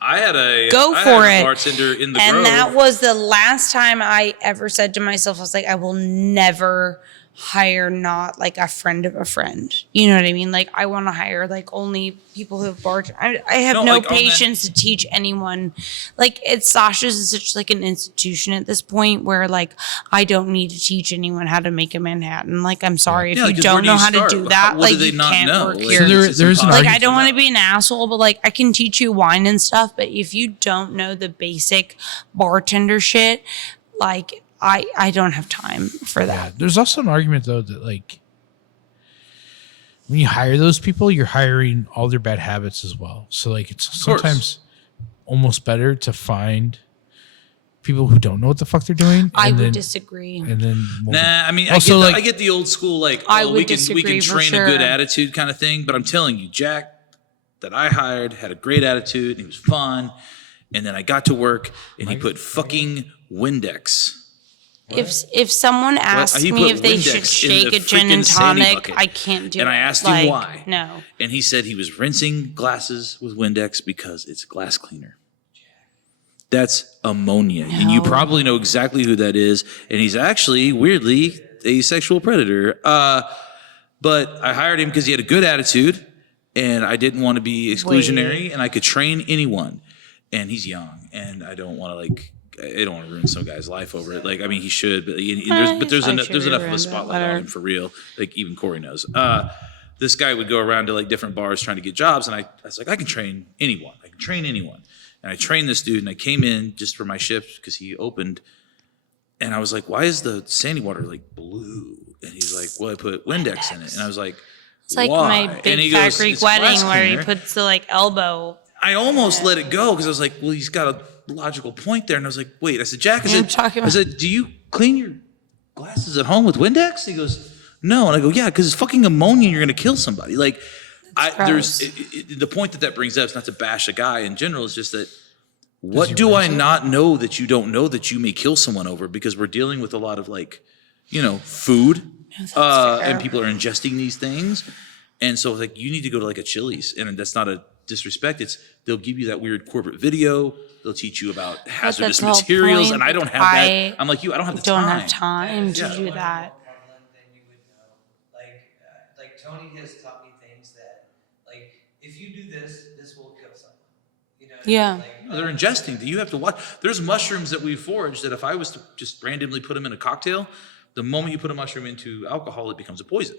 I had a Go I for had a it. bartender in the And Grove. that was the last time I ever said to myself, I was like, I will never hire not like a friend of a friend. You know what I mean? Like I want to hire like only people who have bartended. I have No, no like, on that- patience to teach anyone. Like Sasha's is such like an institution at this point where like I don't need to teach anyone how to make a Manhattan. Like I'm sorry Yeah, if you 'cause where don't do know you how to start? do that. What do Like they you not can't know? work Like, here. So there- it's there's an impossible. Like I argument don't for want to them. be an asshole, but like I can teach you wine and stuff. But if you don't know the basic bartender shit, like I don't have time for Yeah. that. There's also an argument though that like when you hire those people, you're hiring all their bad habits as well. So like it's course. sometimes almost better to find people who don't know what the fuck they're doing. I and would then, disagree. And then Nah, I mean, Also, I like- get the old school like, I oh, would we can disagree for train a good sure. attitude kind of thing. But I'm telling you, Jack, that I hired had a great attitude. And he was fun, and then I got to work, and he put fucking Windex. If someone asks he me put if they Windex should in shake the a gin and freaking sandy tonic, bucket. I can't do And it. I asked him Like, why. No. And he said he was rinsing glasses with Windex because it's glass cleaner. That's ammonia. And you No. probably know exactly who that is. And he's actually, weirdly, a sexual predator. But I hired him because he had a good attitude and I didn't want to be exclusionary and I could train anyone. And he's young and I don't want to I don't want to ruin some guy's life over it. Like, I mean, he should, but there's I enough should be of a ruined, spotlight whatever. on him for real. Like even Corey knows. This guy would go around to like different bars trying to get jobs, and I was like, I can train anyone. I can train anyone. And I trained this dude, and I came in just for my shift because he opened, and I was like, why is the sandy water like blue? And he's like, well, I put Windex in it, and I was like, It's like why? my And big he fat goes, Greek "It's wedding glass where he cleaner." puts the like elbow. I almost let it go because I was like, well, he's got a logical point there. And I was like, wait, I said, Jack, What are you talking I about? said, do you clean your glasses at home with Windex? He goes, no. And I go, yeah, because it's fucking ammonia and you're going to kill somebody. Like, gross. the point that brings up is not to bash a guy in general. It's just that what do I not know that you don't know that you may kill someone over? Because we're dealing with a lot of like, food and people are ingesting these things. And so like you need to go to like a Chili's, and that's not a disrespect. It's they'll give you that weird corporate video. They'll teach you about hazardous the whole materials, point. and I don't have I that. I'm like you. I don't have the Don't time. have time to Yeah. do that. prevalent than you would know. Like Tony has taught me things that, like, if you do this, this will kill someone. You know? Yeah. They're ingesting. You have to watch. There's mushrooms that we forage that if I was to just randomly put them in a cocktail, the moment you put a mushroom into alcohol, it becomes a poison.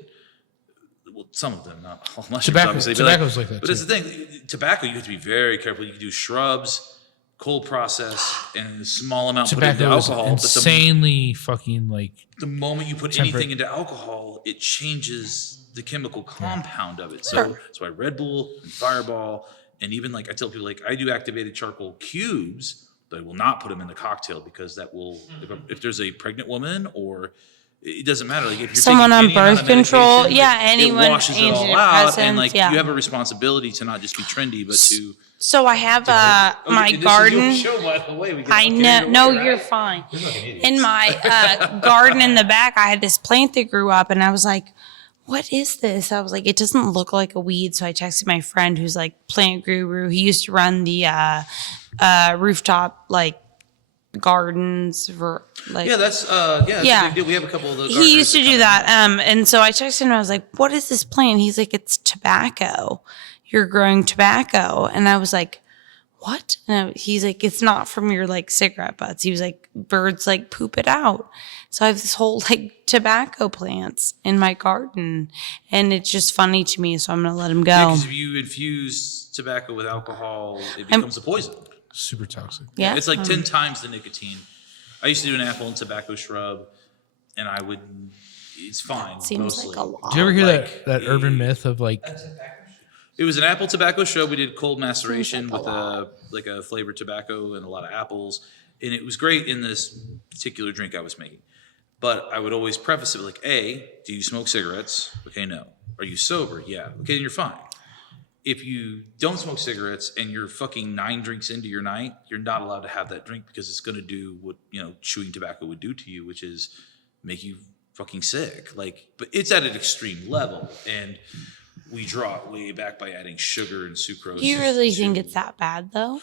Well, some of them, not all mushrooms, Tobacco- obviously. tobacco's like that, But it's the thing. Tobacco, you have to be very careful. You can do shrubs, cold process and a small amount put Tobacco into is alcohol. insanely fucking like. The moment you put anything into alcohol, it changes the chemical compound of it. So that's why Red Bull and Fireball, and even like I tell people, like I do activated charcoal cubes, but I will not put them in the cocktail because that will, if there's a pregnant woman or it doesn't matter. Like if you're Someone taking on any amount birth of control, medication, yeah, like, anyone, it washes it all out, and like antidepressants, you have a responsibility to not just be trendy, but to. So I have my This garden. is your show, by the way. We get I all know. carried No, away, right? you're fine. In my garden in the back, I had this plant that grew up, and I was like, "What is this?" I was like, "It doesn't look like a weed." So I texted my friend, who's like plant guru. He used to run the rooftop like gardens for like. Yeah, that's that's Yeah. a big deal. We have a couple of those. He used to come do in. that. And so I texted him and I was like, "What is this plant?" He's like, "It's tobacco. You're growing tobacco." And I was like, "What?" And he's like, "It's not from your like cigarette butts." He was like, "Birds like poop it out." So I have this whole like tobacco plants in my garden, and it's just funny to me. So I'm gonna let him go. Because if you infuse tobacco with alcohol, it becomes a poison. Super toxic. Yeah, It's like 10 times the nicotine. I used to do an apple and tobacco shrub, and I would. It's fine. seems mostly. like a lot. Did you ever hear Like, that urban myth of like It was an apple tobacco shrub. We did cold maceration Seems like with a like a flavored tobacco and a lot of apples, and it was great in this particular drink I was making. But I would always preface it with like, A, do you smoke cigarettes? Okay, no. Are you sober? Yeah. Okay, then you're fine. If you don't smoke cigarettes and you're fucking 9 drinks into your night, you're not allowed to have that drink because it's going to do what, chewing tobacco would do to you, which is make you fucking sick. Like, but it's at an extreme level, and we draw it way back by adding sugar and sucrose. Do you really think to- it's that bad though?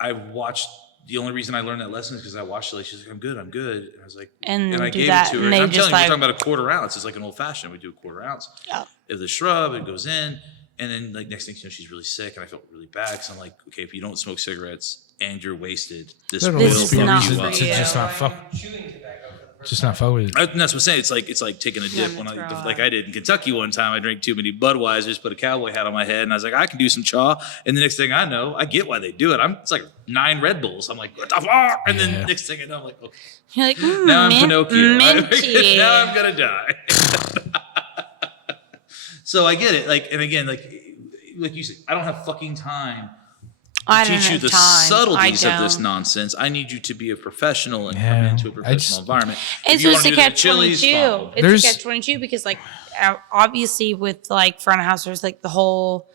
I watched. The only reason I learned that lesson is because I watched it. Like, she's like, "I'm good, I'm good," and I was like, And I do gave that, it to her. and And they I'm just telling you, we're like, talking about a quarter ounce. It's like an old fashioned. We do a quarter ounce oh. of the shrub. It goes in, and then like next thing you know, she's really sick, and I felt really bad because I'm like, okay, if you don't smoke cigarettes and you're wasted, this That'll will is fuck not you for up. to you. just not fuck, Chewing tobacco for the first just not fuck with it. And that's what I'm saying. It's like taking a dip. I'm When gonna throw like up. I did in Kentucky one time, I drank too many Budweisers, put a cowboy hat on my head, and I was like, I can do some chaw. And the next thing I know, I get why they do it. It's like 9 Red Bulls. I'm like, what the fuck? And then Yeah. next thing I know, I'm like, okay, You're like, now I'm Pinocchio. minty. Now I'm gonna die. So I get it. Like, and again, like you said, I don't have fucking time I to don't teach you have the time. subtleties I of this don't. nonsense. I need you to be a professional and Yeah, come into a I professional just- environment. It's If you just wanna a do it at catch Chili's, 22. fine. It's There's- a catch 22 because like obviously with like front of house, there's like the whole,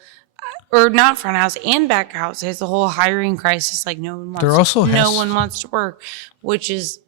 or not front of house and back of house, there's the whole hiring crisis. Like no one wants. There also no has- one wants to work, which is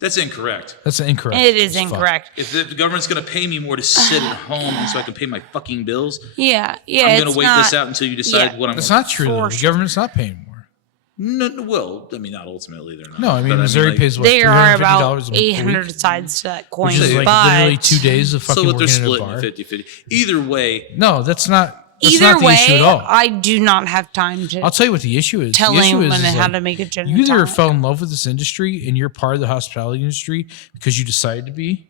That's incorrect. That's incorrect. it is as fuck. incorrect. If the government's going to pay me more to sit at home and so I can pay my fucking bills, Yeah, yeah. I'm it's going to wait not, this out until you decide yeah. what I'm. That's not true. Though. For The sure. government's not paying more. No, well, I mean, not ultimately. They're not. No, I mean But Missouri like, pays what There are about $350 a week, 800 sides to that coin, which is like but literally 2 days of fucking So what they're working in a splitting bar. 50-50. Either way, No, that's not. That's either not the issue way, at all. I do not have time to I'll tell you what the issue is. tell the issue anyone is how like, to make a gin you and either tonic. fell in love with this industry and you're part of the hospitality industry because you decided to be.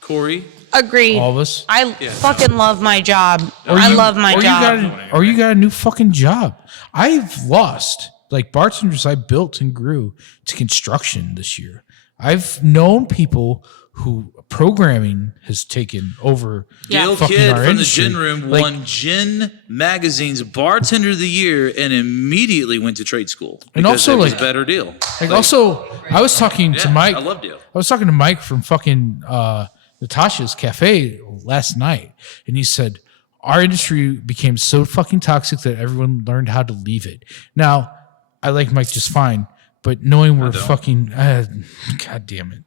Corey, Agreed. All of us. I fucking love my job. Or I you- love my or job. or you got a new fucking job. I've lost like bartenders I built and grew to construction this year. I've known people who programming has taken over. Yeah. Gail fucking Kidd our from industry. the Gin Room Like- won Gin Magazine's Bartender of the Year and immediately went to trade school. And because also, it was like- a better deal. Like also, I was talking to Yeah, Mike. I love Dale. I was talking to Mike from fucking Natasha's Cafe last night, and he said our industry became so fucking toxic that everyone learned how to leave it. Now, I like Mike just fine, but knowing where fucking god damn it,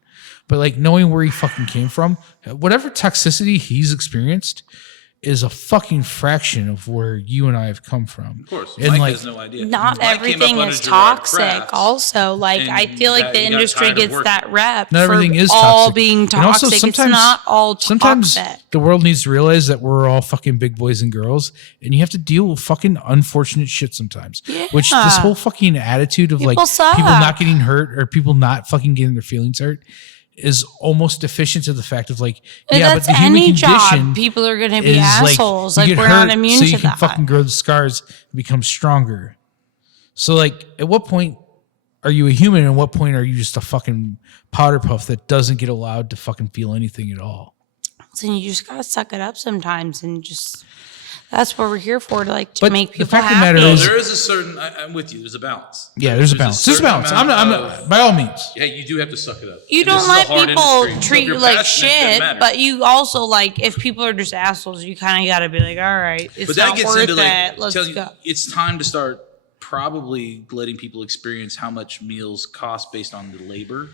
but like knowing where he fucking came from, whatever toxicity he's experienced is a fucking fraction of where you and I have come from. Of course, And Mike like, has no idea. Not Mike came up everything under is Gerard toxic. Kraft, Also, like and I feel like that the he got industry tired of gets working. that rep not for everything is all toxic. being And also, toxic. It's not all sometimes toxic. the world needs to realize that we're all fucking big boys and girls, and you have to deal with fucking unfortunate shit sometimes. Which this Yeah. whole fucking attitude of People like suck. people not getting hurt or people not fucking getting their feelings hurt is almost deficient to the fact of like, yeah, but That's the human any condition job. People are going to be is assholes. you Like get we're hurt not immune so to you can that. fucking grow the scars and become stronger. So like, at what point are you a human? And at what point are you just a fucking powder puff that doesn't get allowed to fucking feel anything at all? So you just gotta suck it up sometimes, and just that's what we're here for, to make people fact of the happy. matter No, is- there is a certain. I'm with you. There's a balance. Yeah, there's a balance. There's a certain balance. amount I'm of- by all means. Yeah, you do have to suck it up. You And this don't is a let hard people industry. So treat if you you're like passionate, it doesn't shit, matter. but you also if people are just assholes, you kind of got to be like, all right, it's But that not gets worth into it. Let's telling you, go. it's time to start probably letting people experience how much meals cost based on the labor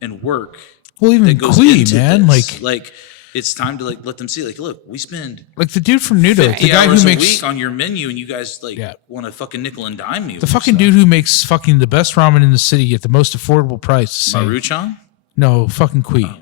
and work. Well, even that goes Queen, into man, this. Like it's time to let them see, look, we spend like the dude from Nudo, 50 the guy hours who a makes week on your menu, and you guys Yeah. want to fucking nickel and dime me. the fucking dude who makes fucking the best ramen in the city at the most affordable price. Saying, Maruchan. no, fucking Queen.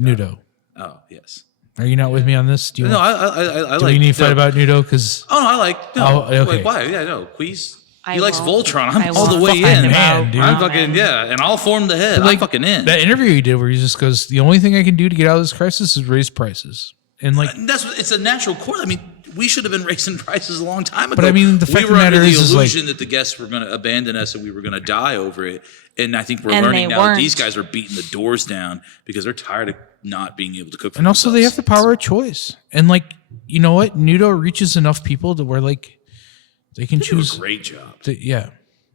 Nudo. Oh yes. Are you not with me on this? Do you No, want, I do like. we need to fight about Nudo? Because Oh no, I like. No, Oh, okay. Wait, why? Yeah, no. Queez. I He likes won't. Voltron. I I'm all the won't. way Fucking in. man, dude. I'm fucking and I'll form the head. I'm fucking in. that interview he did where he just goes, the only thing I can do to get out of this crisis is raise prices. And like, It's a natural course. I mean, we should have been raising prices a long time ago. But I mean, the fact we of were the under matter the is like- illusion that the guests were going to abandon us and we were going to die over it. And I think we're And learning they now that weren't. these guys are beating the doors down because they're tired of not being able to cook for and also they have themselves. the power of choice. And like, you know what? Nudo reaches enough people to where like they can They do a choose. great job. Yeah.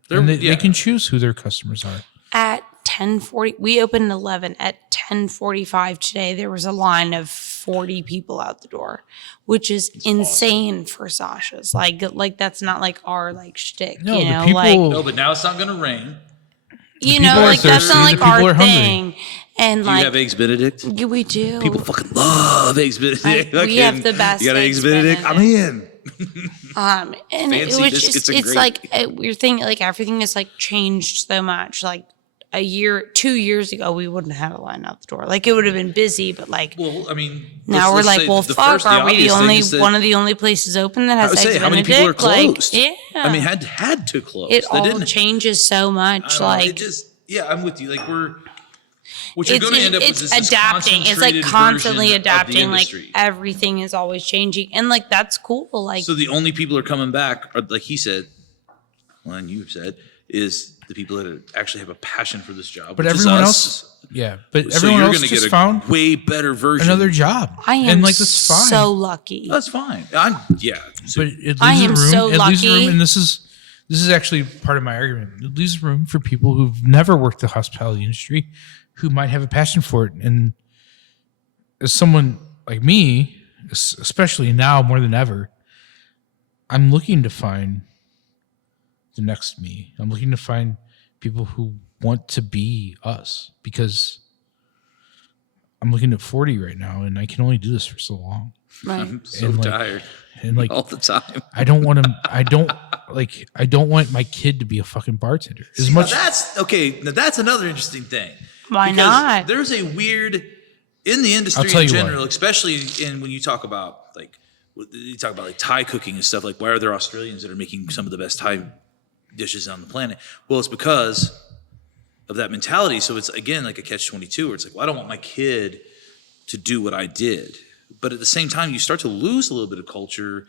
They're- And they yeah. can choose who their customers are. At 10:40, we opened at 11. At 10:45 today, there was a line of 40 people out the door, which is insane for Sasha's. Like that's not like our shtick, No, you the know, people- No, but now it's not going to rain. you people know, are like that's thirsty, not the like people our are hungry. thing. And Do you have Eggs Benedict? yeah, we do. People fucking love Eggs Benedict. We have the best You got Eggs Eggs Benedict? I'm in. And it Fancy was biscuits just, and it's gravy. like a weird thing. Like everything is changed so much. Like 2 years ago, we wouldn't have a line out the door. Like it would have been busy, but Well, I mean, now let's we're say well, the fuck. first, the Are we the obvious thing only is that- one of the only places open that I has would say, Eggs how many people are Benedict? closed? Yeah, I mean, had to close. it They all didn't. changes so much. I don't know, it just, yeah, I'm with you. Like what you're It's, going to end up with it's is this adapting. It's concentrated constantly version of the adapting. Like industry. everything is always changing, and that's cool. Like So the only people who are coming back, are, like he said, well, and you've said, is the people that actually have a passion for this job. But which is everyone us. else, yeah. But So everyone you're else gonna just get a found way better version. another job. I am and that's fine. so lucky. That's fine. Yeah. So But it leaves I am room. so it leaves lucky. room, and this is actually part of my argument. It leaves room for people who've never worked the hospitality industry, who might have a passion for it. And as someone like me, especially now more than ever, I'm looking to find the next me. I'm looking to find people who want to be us, because I'm looking at 40 right now, and I can only do this for so long. Right. I'm so And, tired And like, all the time. I don't want to. I don't want my kid to be a fucking bartender. As Now much that's okay. Now that's another interesting thing. Why Because not? There's a weird in the I'll industry tell in you general, why. especially when you talk about Thai cooking and stuff. Like, why are there Australians that are making some of the best Thai dishes on the planet? Well, it's because of that mentality. So it's again like a catch-22, where it's like, well, I don't want my kid to do what I did, but at the same time, you start to lose a little bit of culture.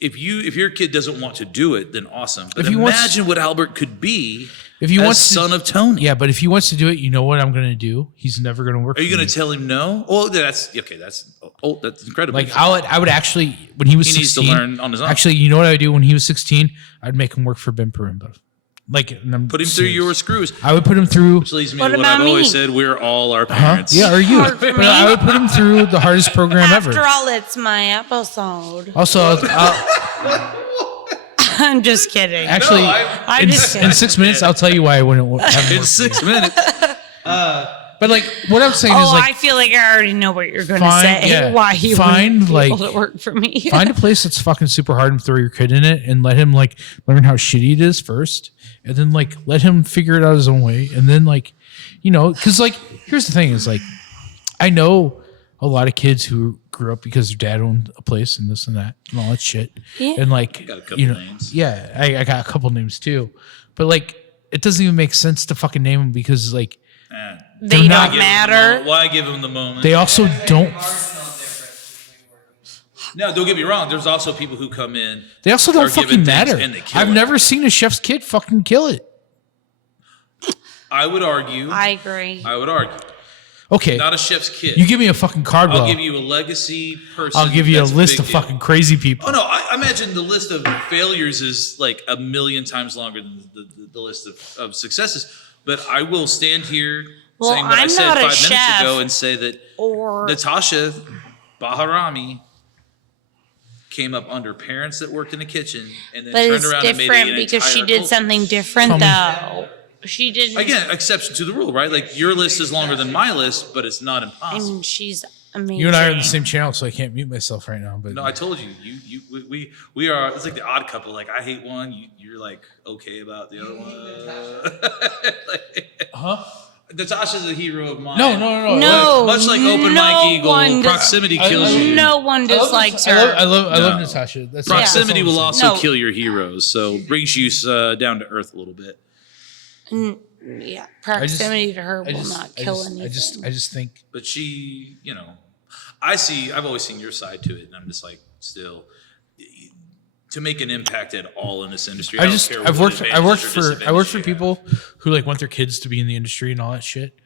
If your kid doesn't want to do it, then awesome. But If he wants- imagine what Albert could be if he as wants to, son of Tony. yeah, but if he wants to do it, you know what I'm going to do? He's never going to work. Are you for going me. to tell him no? Oh, that's okay. That's incredible. Like I would actually, when he was He needs to 16, learn on his own. Actually, you know what I would do when he was 16? I'd make him work for Ben Perimba. Like, and I'm put him through serious. your screws. I would put him through. Which leads me What to what about I've always me? said: we're all our Huh? parents. Yeah, or you? Hard for But me. I would put him through the hardest program After ever. all, it's my episode. Also, I'll I'm just kidding. actually, I'm just in kidding. 6 minutes, I'll tell you why I wouldn't have him In work for 6 me. minutes. But like, what I'm saying is Oh, like, I feel like I already know what you're going to Fine, say. yeah. Why you Find, wouldn't be able like- to work for me? find a place that's fucking super hard and throw your kid in it, and let him like learn how shitty it is first, and then like let him figure it out his own way, and then like, you know, because like here's the thing is like, I know a lot of kids who grew up because their dad owned a place and this and that and all that shit, Yeah. and like got a couple you know, names. yeah, I got a couple names too, but like it doesn't even make sense to fucking name them because like They not- don't matter. Why give him the moment? they also don't. Marginal difference between workers. No, don't get me wrong. There's also people who come in. They also are don't given fucking things matter. and they kill I've it. never seen a chef's kid fucking kill it. I would argue. I agree. I would argue. Okay, Not a chef's kid. you give me a fucking card I'll bill. give you a legacy person. I'll give you a that's list big of deal. fucking crazy people. Oh no! I imagine the list of failures is like a million times longer than the list of successes. But I will stand here Well, saying what I I'm said not a 5 minutes chef. ago and say that Or Natasha Baharami came up under parents that worked in the kitchen and then but turned it's around and made different an because she entire did culture. something different though. She didn't. Again, exception to the rule, right? Like your list is longer than my list, but it's not I impossible. mean, she's amazing. You and I are on the same channel, so I can't mute myself right now. But No, I told you, we are. It's like the odd couple. Like I hate one, you're like okay about the other one. huh? Natasha's a hero of mine. No. No, Much like Open no Mike Eagle, one does- proximity I- kills I- you. No one dislikes her. I love No. Natasha. That's Proximity that's all will I'm also No. kill your heroes, so brings you down to earth a little bit. Yeah, proximity to her I will just- not I kill just- anything. I just think But she, I've always seen your side to it, and I'm just like, still, to make an impact at all in this industry. I don't just care I've what worked advantages or for disadvantages you have. people who like want their kids to be in the industry and all that shit.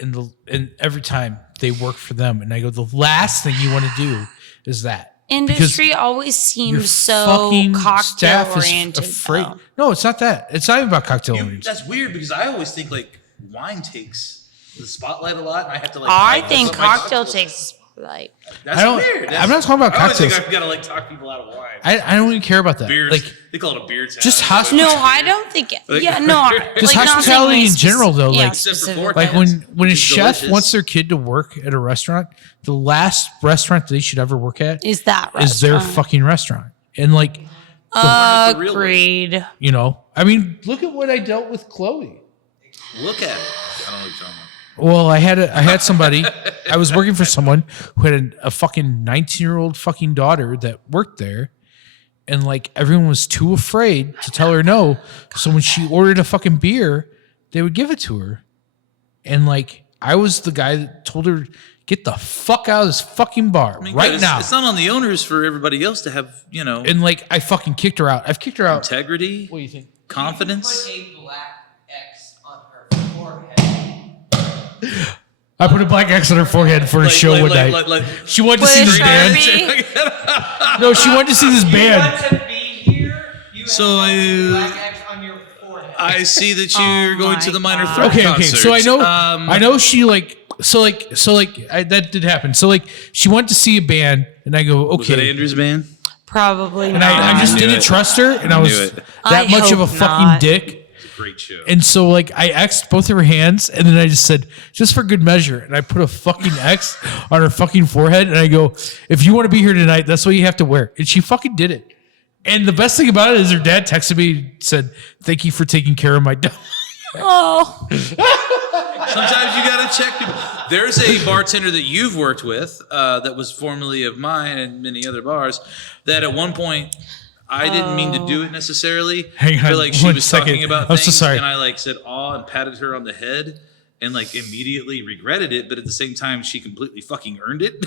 And every time they work for them, and I go, the last thing you want to do is that. Industry always Your seems so fucking cocktail staff is oriented. afraid. No, it's not that. It's not even about cocktail oriented. That's weird because I always think like wine takes the spotlight a lot, and I have to like. I hype think up my cocktail cocktails. takes like That's I don't- weird. I'm not talking about I always think cocktails. I've got to like talk people out of wine. I don't even care about that. Beers, Like they call it a beer town. just Like, hospital- no, I don't think. Like- Yeah, no. Just like, not hospitality saying in general, though, yeah, like- Except for specifically. pork. like when a Which is chef delicious. wants their kid to work at a restaurant, the last restaurant they should ever work at is that is their restaurant. fucking restaurant. And like, the real way. Agreed. I mean, look at what I dealt with Chloe. Look at it. I don't know what you're talking about. Well, I had somebody. I was working for someone who had a fucking 19-year-old fucking daughter that worked there, and like everyone was too afraid to tell her no. So when she ordered a fucking beer, they would give it to her, and like I was the guy that told her, "Get the fuck out of this fucking bar I mean, right good, now." It's not on the owners for everybody else to have, And like I fucking kicked her out. I've kicked her out. integrity, What do you think? confidence. Put a black X on her forehead. I put a black X on her forehead for a show one night. She wanted to see With this band. Sharpie? No, she wanted to see this You band. want to be here? You So have a I- black X on your forehead. I see that you're going my to the minor God. threat Okay. concert. So I know she that did happen. So like she went to see a band, and I go, Was that okay. Andrew's band? Probably And not. I just knew didn't it. trust her, and I was knew it. that I much of a hope fucking not. dick. Great show. And so like I X'd both of her hands, and then I just said, just for good measure, and I put a fucking X on her fucking forehead, and I go, if you want to be here tonight, that's what you have to wear. And she fucking did it. And the best thing about it is her dad texted me and said, thank you for taking care of my dog. Oh, Sometimes you got to check people. There's a bartender that you've worked with that was formerly of mine and many other bars that at one point I didn't mean to do it necessarily. Hang on But like she one was second. talking about I'm so things sorry. and I like said aw and patted her on the head and like immediately regretted it. But at the same time, she completely fucking earned it.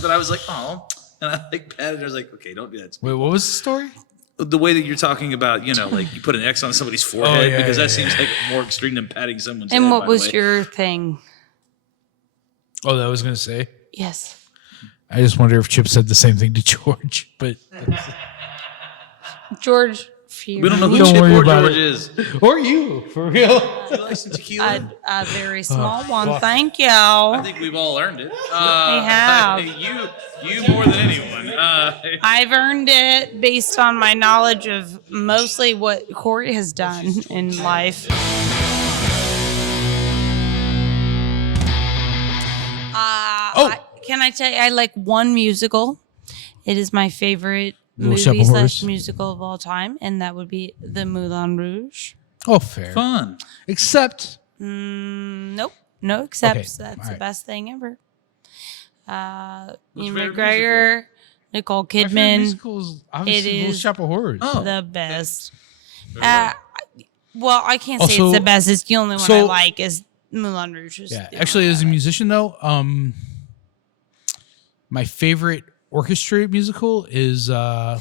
But I was like, oh. And I like patted her. I was like, okay, don't do that. Wait, what was the story? The way that you're talking about, like you put an X on somebody's forehead yeah, because yeah, that seems like more extreme than patting someone's and head. what by the was way. your thing? Oh, that I was going to say. Yes. I just wonder if Chip said the same thing to George, but George Fury. We don't know who Don't Chip worry or about George it. is. or you, for real. You like some tequila? A very small one. fuck. Thank you. I think we've all earned it. have. You more than anyone. I've earned it based on my knowledge of mostly what Corey has done in life. Can I tell you, I like one musical. It is my favorite Little Shop of movie Horrors. / musical of all time, and that would be The Moulin Rouge. Oh, fair. Fun. Except Nope. No excepts. Okay, That's all the right. best thing ever. Ian favorite McGregor, Nicole my favorite Kidman, musical is obviously It Little is Shop of Horrors. Oh. the best. well. Well, I can't say Also- it's the best. It's the only one I so- like is Moulin Rouge. Yeah, actually, as a musician though, my favorite orchestrated musical is I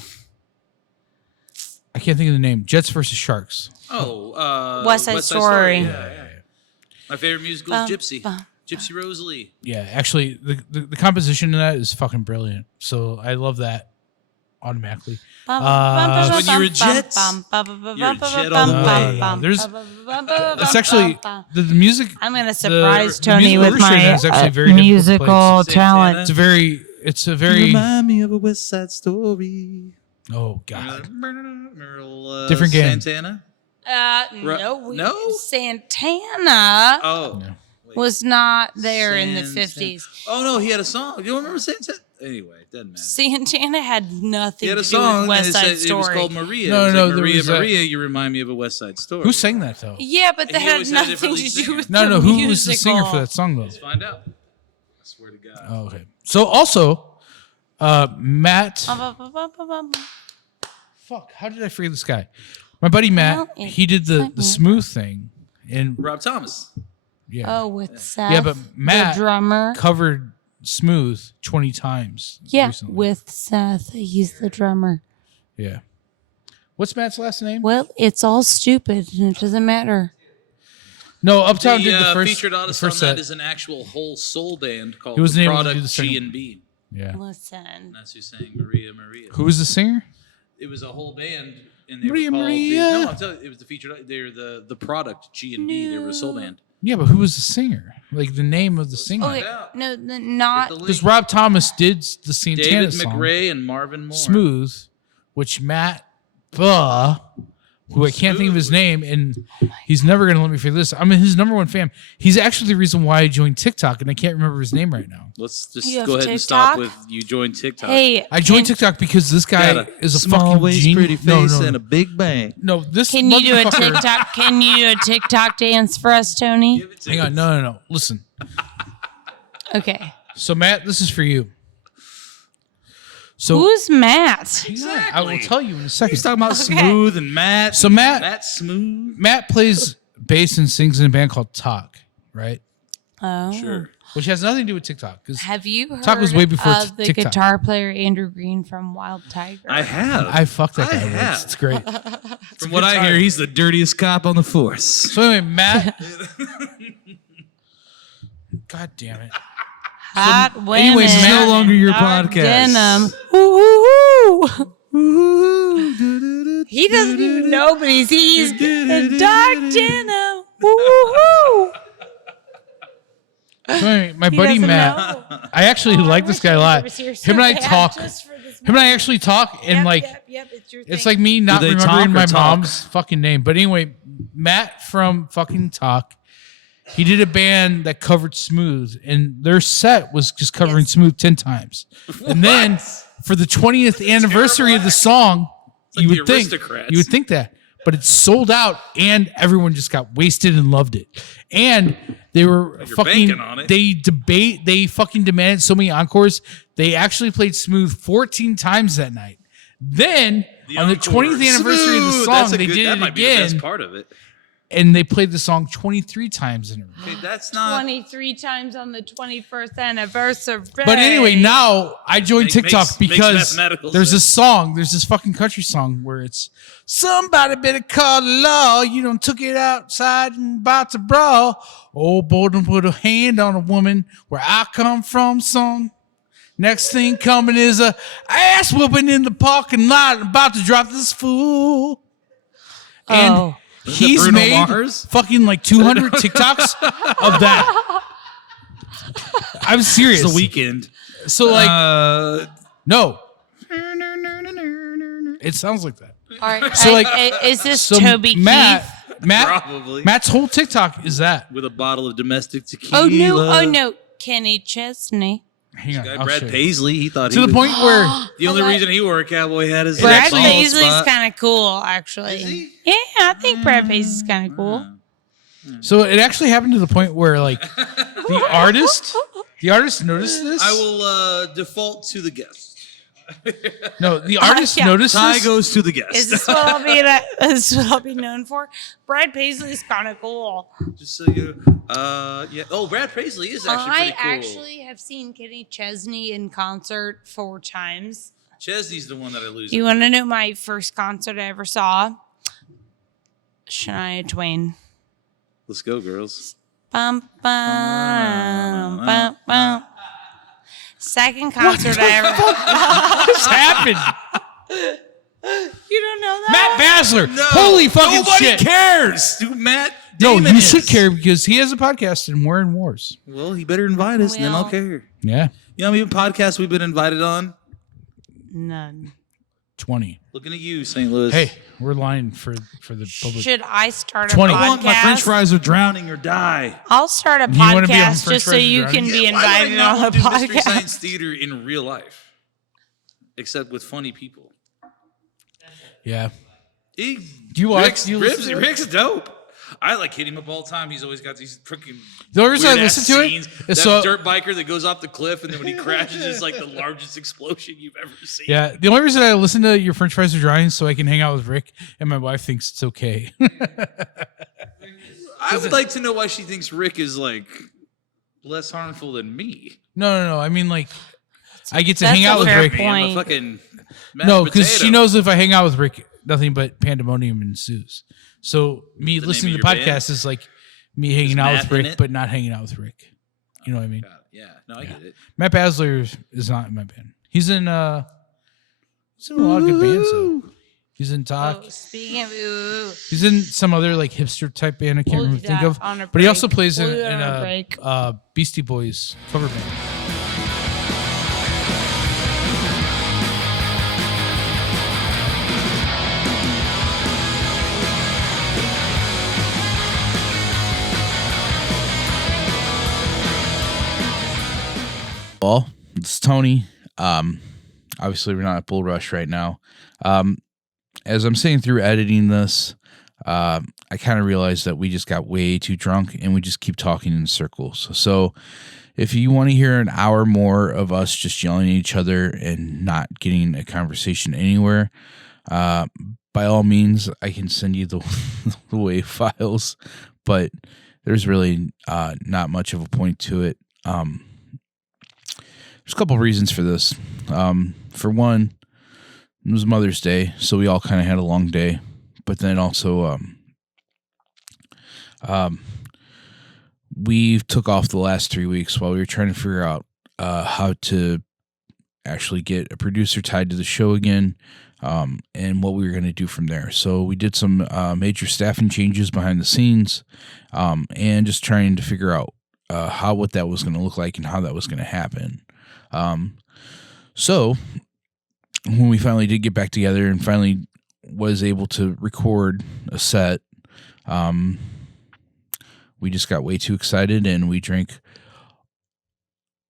can't think of the name. Jets versus Sharks. Oh, West Side Story. Yeah. My favorite musical is Gypsy. Gypsy Rosalie. Yeah, actually, the composition in that is fucking brilliant. So I love that automatically. When you're a Jet, you're a Jet all the way. There's it's actually the music. I'm gonna surprise the Tony musical with my orchestrator is actually very difficult to musical play. talent. It's a very Remind me of a West Side Story. oh god. Remember, Different game. Santana? No, Santana Oh. Wait. was not there in the Santana. 50s. Oh, no, he had a song. You don't remember Santana? Anyway, it doesn't matter. Santana had nothing He had to a do song, with West and Side it was Story. called Maria. No, It was no, like, there Maria, was that- Maria, you remind me of a West Side Story. Who sang that though? Yeah, but that He had always had a different nothing lead to do singer. with No, the no. Who musical. was the singer for that song though? Let's find out. I swear to God. Oh, okay. So also, Matt. Fuck. How did I forget this guy? My buddy Matt. Well, He did the smooth thing, and Rob Thomas. yeah, Oh, with Seth, yeah. But Matt the drummer. covered smooth 20 times. Yeah, recently. with Seth. He's the drummer. Yeah. What's Matt's last name? Well, it's all stupid, and it doesn't matter. No, Uptown The did the first. featured the artist on first that set. is an actual whole soul band called He wasn't The able to Product do the second- G&B. Yeah. Listen. And that's who sang Maria, Maria. Who was the singer? It was a whole band, and they Maria, were called. Maria. No, I'm telling you, it was the featured. They're the Product G&B. They were a soul band. Yeah, but who was the singer? Like the name of the singer? Okay, out. no, not. Hit the Because link. Rob Thomas did the Santana David song, McRae and Marvin Moore. Smooth, which Matt who I can't think of his name, and he's never going to let me figure this. I'm his number one fan. He's actually the reason why I joined TikTok, and I can't remember his name right now. Let's just You have go ahead and stop TikTok? with you join TikTok. Hey, I joined TikTok because this guy is a small fucking waist, genius. pretty face, and a no, big bang. no. This can you do a motherfucker- TikTok? Can you do a TikTok dance for us, Tony? Give it to Hang us. on, no. Listen. Okay. So Matt, this is for you. So Who's Matt? I will tell you in a second. He's talking about Smooth and Matt. So Matt- Matt Smooth. Matt plays bass and sings in a band called Talk, right? Oh. Sure. Which has nothing to do with TikTok. 'Cause Have you heard Talk was way before of the TikTok. guitar player Andrew Green from Wild Tiger? I have. I fucked that I guy have. once. It's great. From what I hear, he's the dirtiest cop on the force. So anyway, Matt. God damn it. Hot women. anyways, it's no longer your dark podcast. Denim. Ooh. He doesn't even know, but he's a dark denim. Woo-hoo. So anyway, my He buddy doesn't Matt. know. I actually Oh, I like this wish guy a I lot. was here Him and I so bad talk. just for this Him and I actually talk, and Yep, like yep, it's your it's thing. like me not they remembering talk or my talk? mom's fucking name. But anyway, Matt from fucking Talk. He did a band that covered Smooth, and their set was just covering Yes. Smooth 10 times. And then for the 20th anniversary of the song, like you the would think Aristocrats. you would think that, but it sold out, and everyone just got wasted and loved it. And they were You're fucking. banking on it. They fucking demanded so many encores. They actually played Smooth 14 times that night. Then on the 20th anniversary of the Smooth. song, That's a they good- did that it might Be the again, best part of it. and they played the song 23 times in a row. Okay, that's not. 23 times on the 21st anniversary. But anyway, now I joined Makes- TikTok makes because mathematical there's sense. this song, there's this fucking country song where it's somebody better call the law. You done took it outside and about to brawl. Old boy done put a hand on a woman where I come from, son. Next thing coming is a ass whooping in the parking lot. About to drop this fool. And Oh. he's Bruno made Mars? fucking like 200 TikToks of that. I'm serious. It's the weekend. So like, no, Probably. it sounds like that. All right. So, like- is this So Toby Keith? Matt's whole TikTok is that. With a bottle of domestic tequila. Oh no, Kenny Chesney. Hang on, Guy I'll Brad show you. Paisley, he thought To he the was, point where the only I like- reason he wore a cowboy hat is Brad that bald Paisley's spot. kind of cool, actually. Is he? Yeah, I think Brad Paisley's kind of cool. so it actually happened to the point where like the artist noticed this. I will default to the guest. No, the artist Yeah. noticed Tie this. goes to the guest. Is this what I'll be? Is this what I'll be known for? Brad Paisley's kind of cool. Just so you, yeah. Oh, Brad Paisley is actually pretty cool. I actually have seen Kenny Chesney in concert 4 times. Chesney's the one that I lose. You want to know my first concert I ever saw? Shania Twain. Let's go, girls. Bum, bum, bum, bum. Second concert I ever. What's happened? You don't know that? Matt Basler. No, Holy fucking nobody shit. cares. Dude, Matt No, Damon you is. should care because he has a podcast and we're in wars. Well, he better invite us, and then I'll Well- care. Yeah. You know how many podcasts we've been invited on? None. 20. Looking at you, St. Louis. Hey, we're lying for the public. Should I start a 20. podcast? I want my French fries are drowning or die. I'll start a You wanna be on podcast French just so Fries you and can Drowning? be Why would I invited not on a do Mystery podcast. Science Theater in real life, except with funny people. Yeah. He, Do you watch? Rick's, do you Rick's, listen to it? Rick's dope. I like hit him up all the time. He's always got these freaking The only reason I weird-ass listen to it scenes. is That so- dirt biker that goes off the cliff, and then when he crashes, it's like the largest explosion you've ever seen. Yeah. The only reason I listen to your French Fries are drying is so I can hang out with Rick and my wife thinks it's okay. I would like to know why she thinks Rick is like less harmful than me. No. I mean, like, I get to That's hang a out with fair Rick. point. I'm a fucking mashed No, because she potato. knows if I hang out with Rick, nothing but pandemonium ensues. So me The listening name to of the your band? podcast is like me hanging Is out Matt with in Rick, it? but not hanging out with Rick. You know what I mean? Yeah, no, I get it. Matt Basler is not in my band. He's in a lot of good bands though. He's in Talk. Oh, speaking of ooh, He's in some other like hipster type band I can't We'll remember do think that of. on a But he also break. plays We'll in, do that in on a break. a Beastie Boys cover band. Well, it's Tony. Obviously, we're not at Bull Rush right now. As I'm sitting through editing this, I kind of realized that we just got way too drunk and we just keep talking in circles. So if you want to hear an hour more of us just yelling at each other and not getting a conversation anywhere, by all means, I can send you the WAV files, but there's really not much of a point to it. There's a couple of reasons for this. For one, it was Mother's Day, so we all kind of had a long day. But then also, we took off the last 3 weeks while we were trying to figure out how to actually get a producer tied to the show again, and what we were going to do from there. So we did some major staffing changes behind the scenes, and just trying to figure out what that was going to look like and how that was going to happen. So when we finally did get back together and finally was able to record a set, we just got way too excited and we drank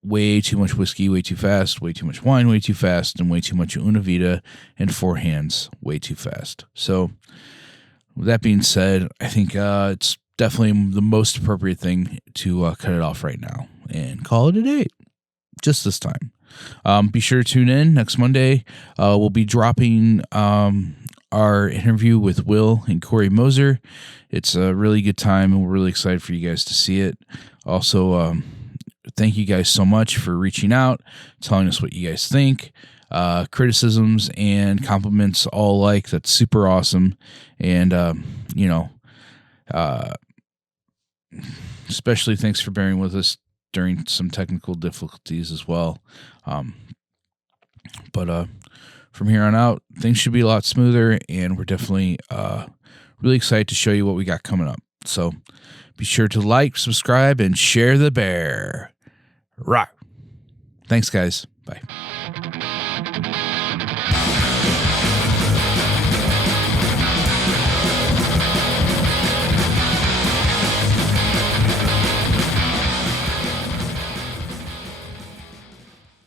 way too much whiskey way too fast, way too much wine way too fast, and way too much Una Vida and Four Hands way too fast. So with that being said, I think it's definitely the most appropriate thing to cut it off right now and call it a day. Just this time. Be sure to tune in next Monday. We'll be dropping our interview with Will and Corey Moser. It's a really good time, and we're really excited for you guys to see it. Also, thank you guys so much for reaching out, telling us what you guys think. Criticisms and compliments all alike. That's super awesome. And, especially thanks for bearing with us during some technical difficulties as well. But from here on out, things should be a lot smoother, and we're definitely really excited to show you what we got coming up. So be sure to like, subscribe, and share the bear. Rock. Thanks, guys. Bye.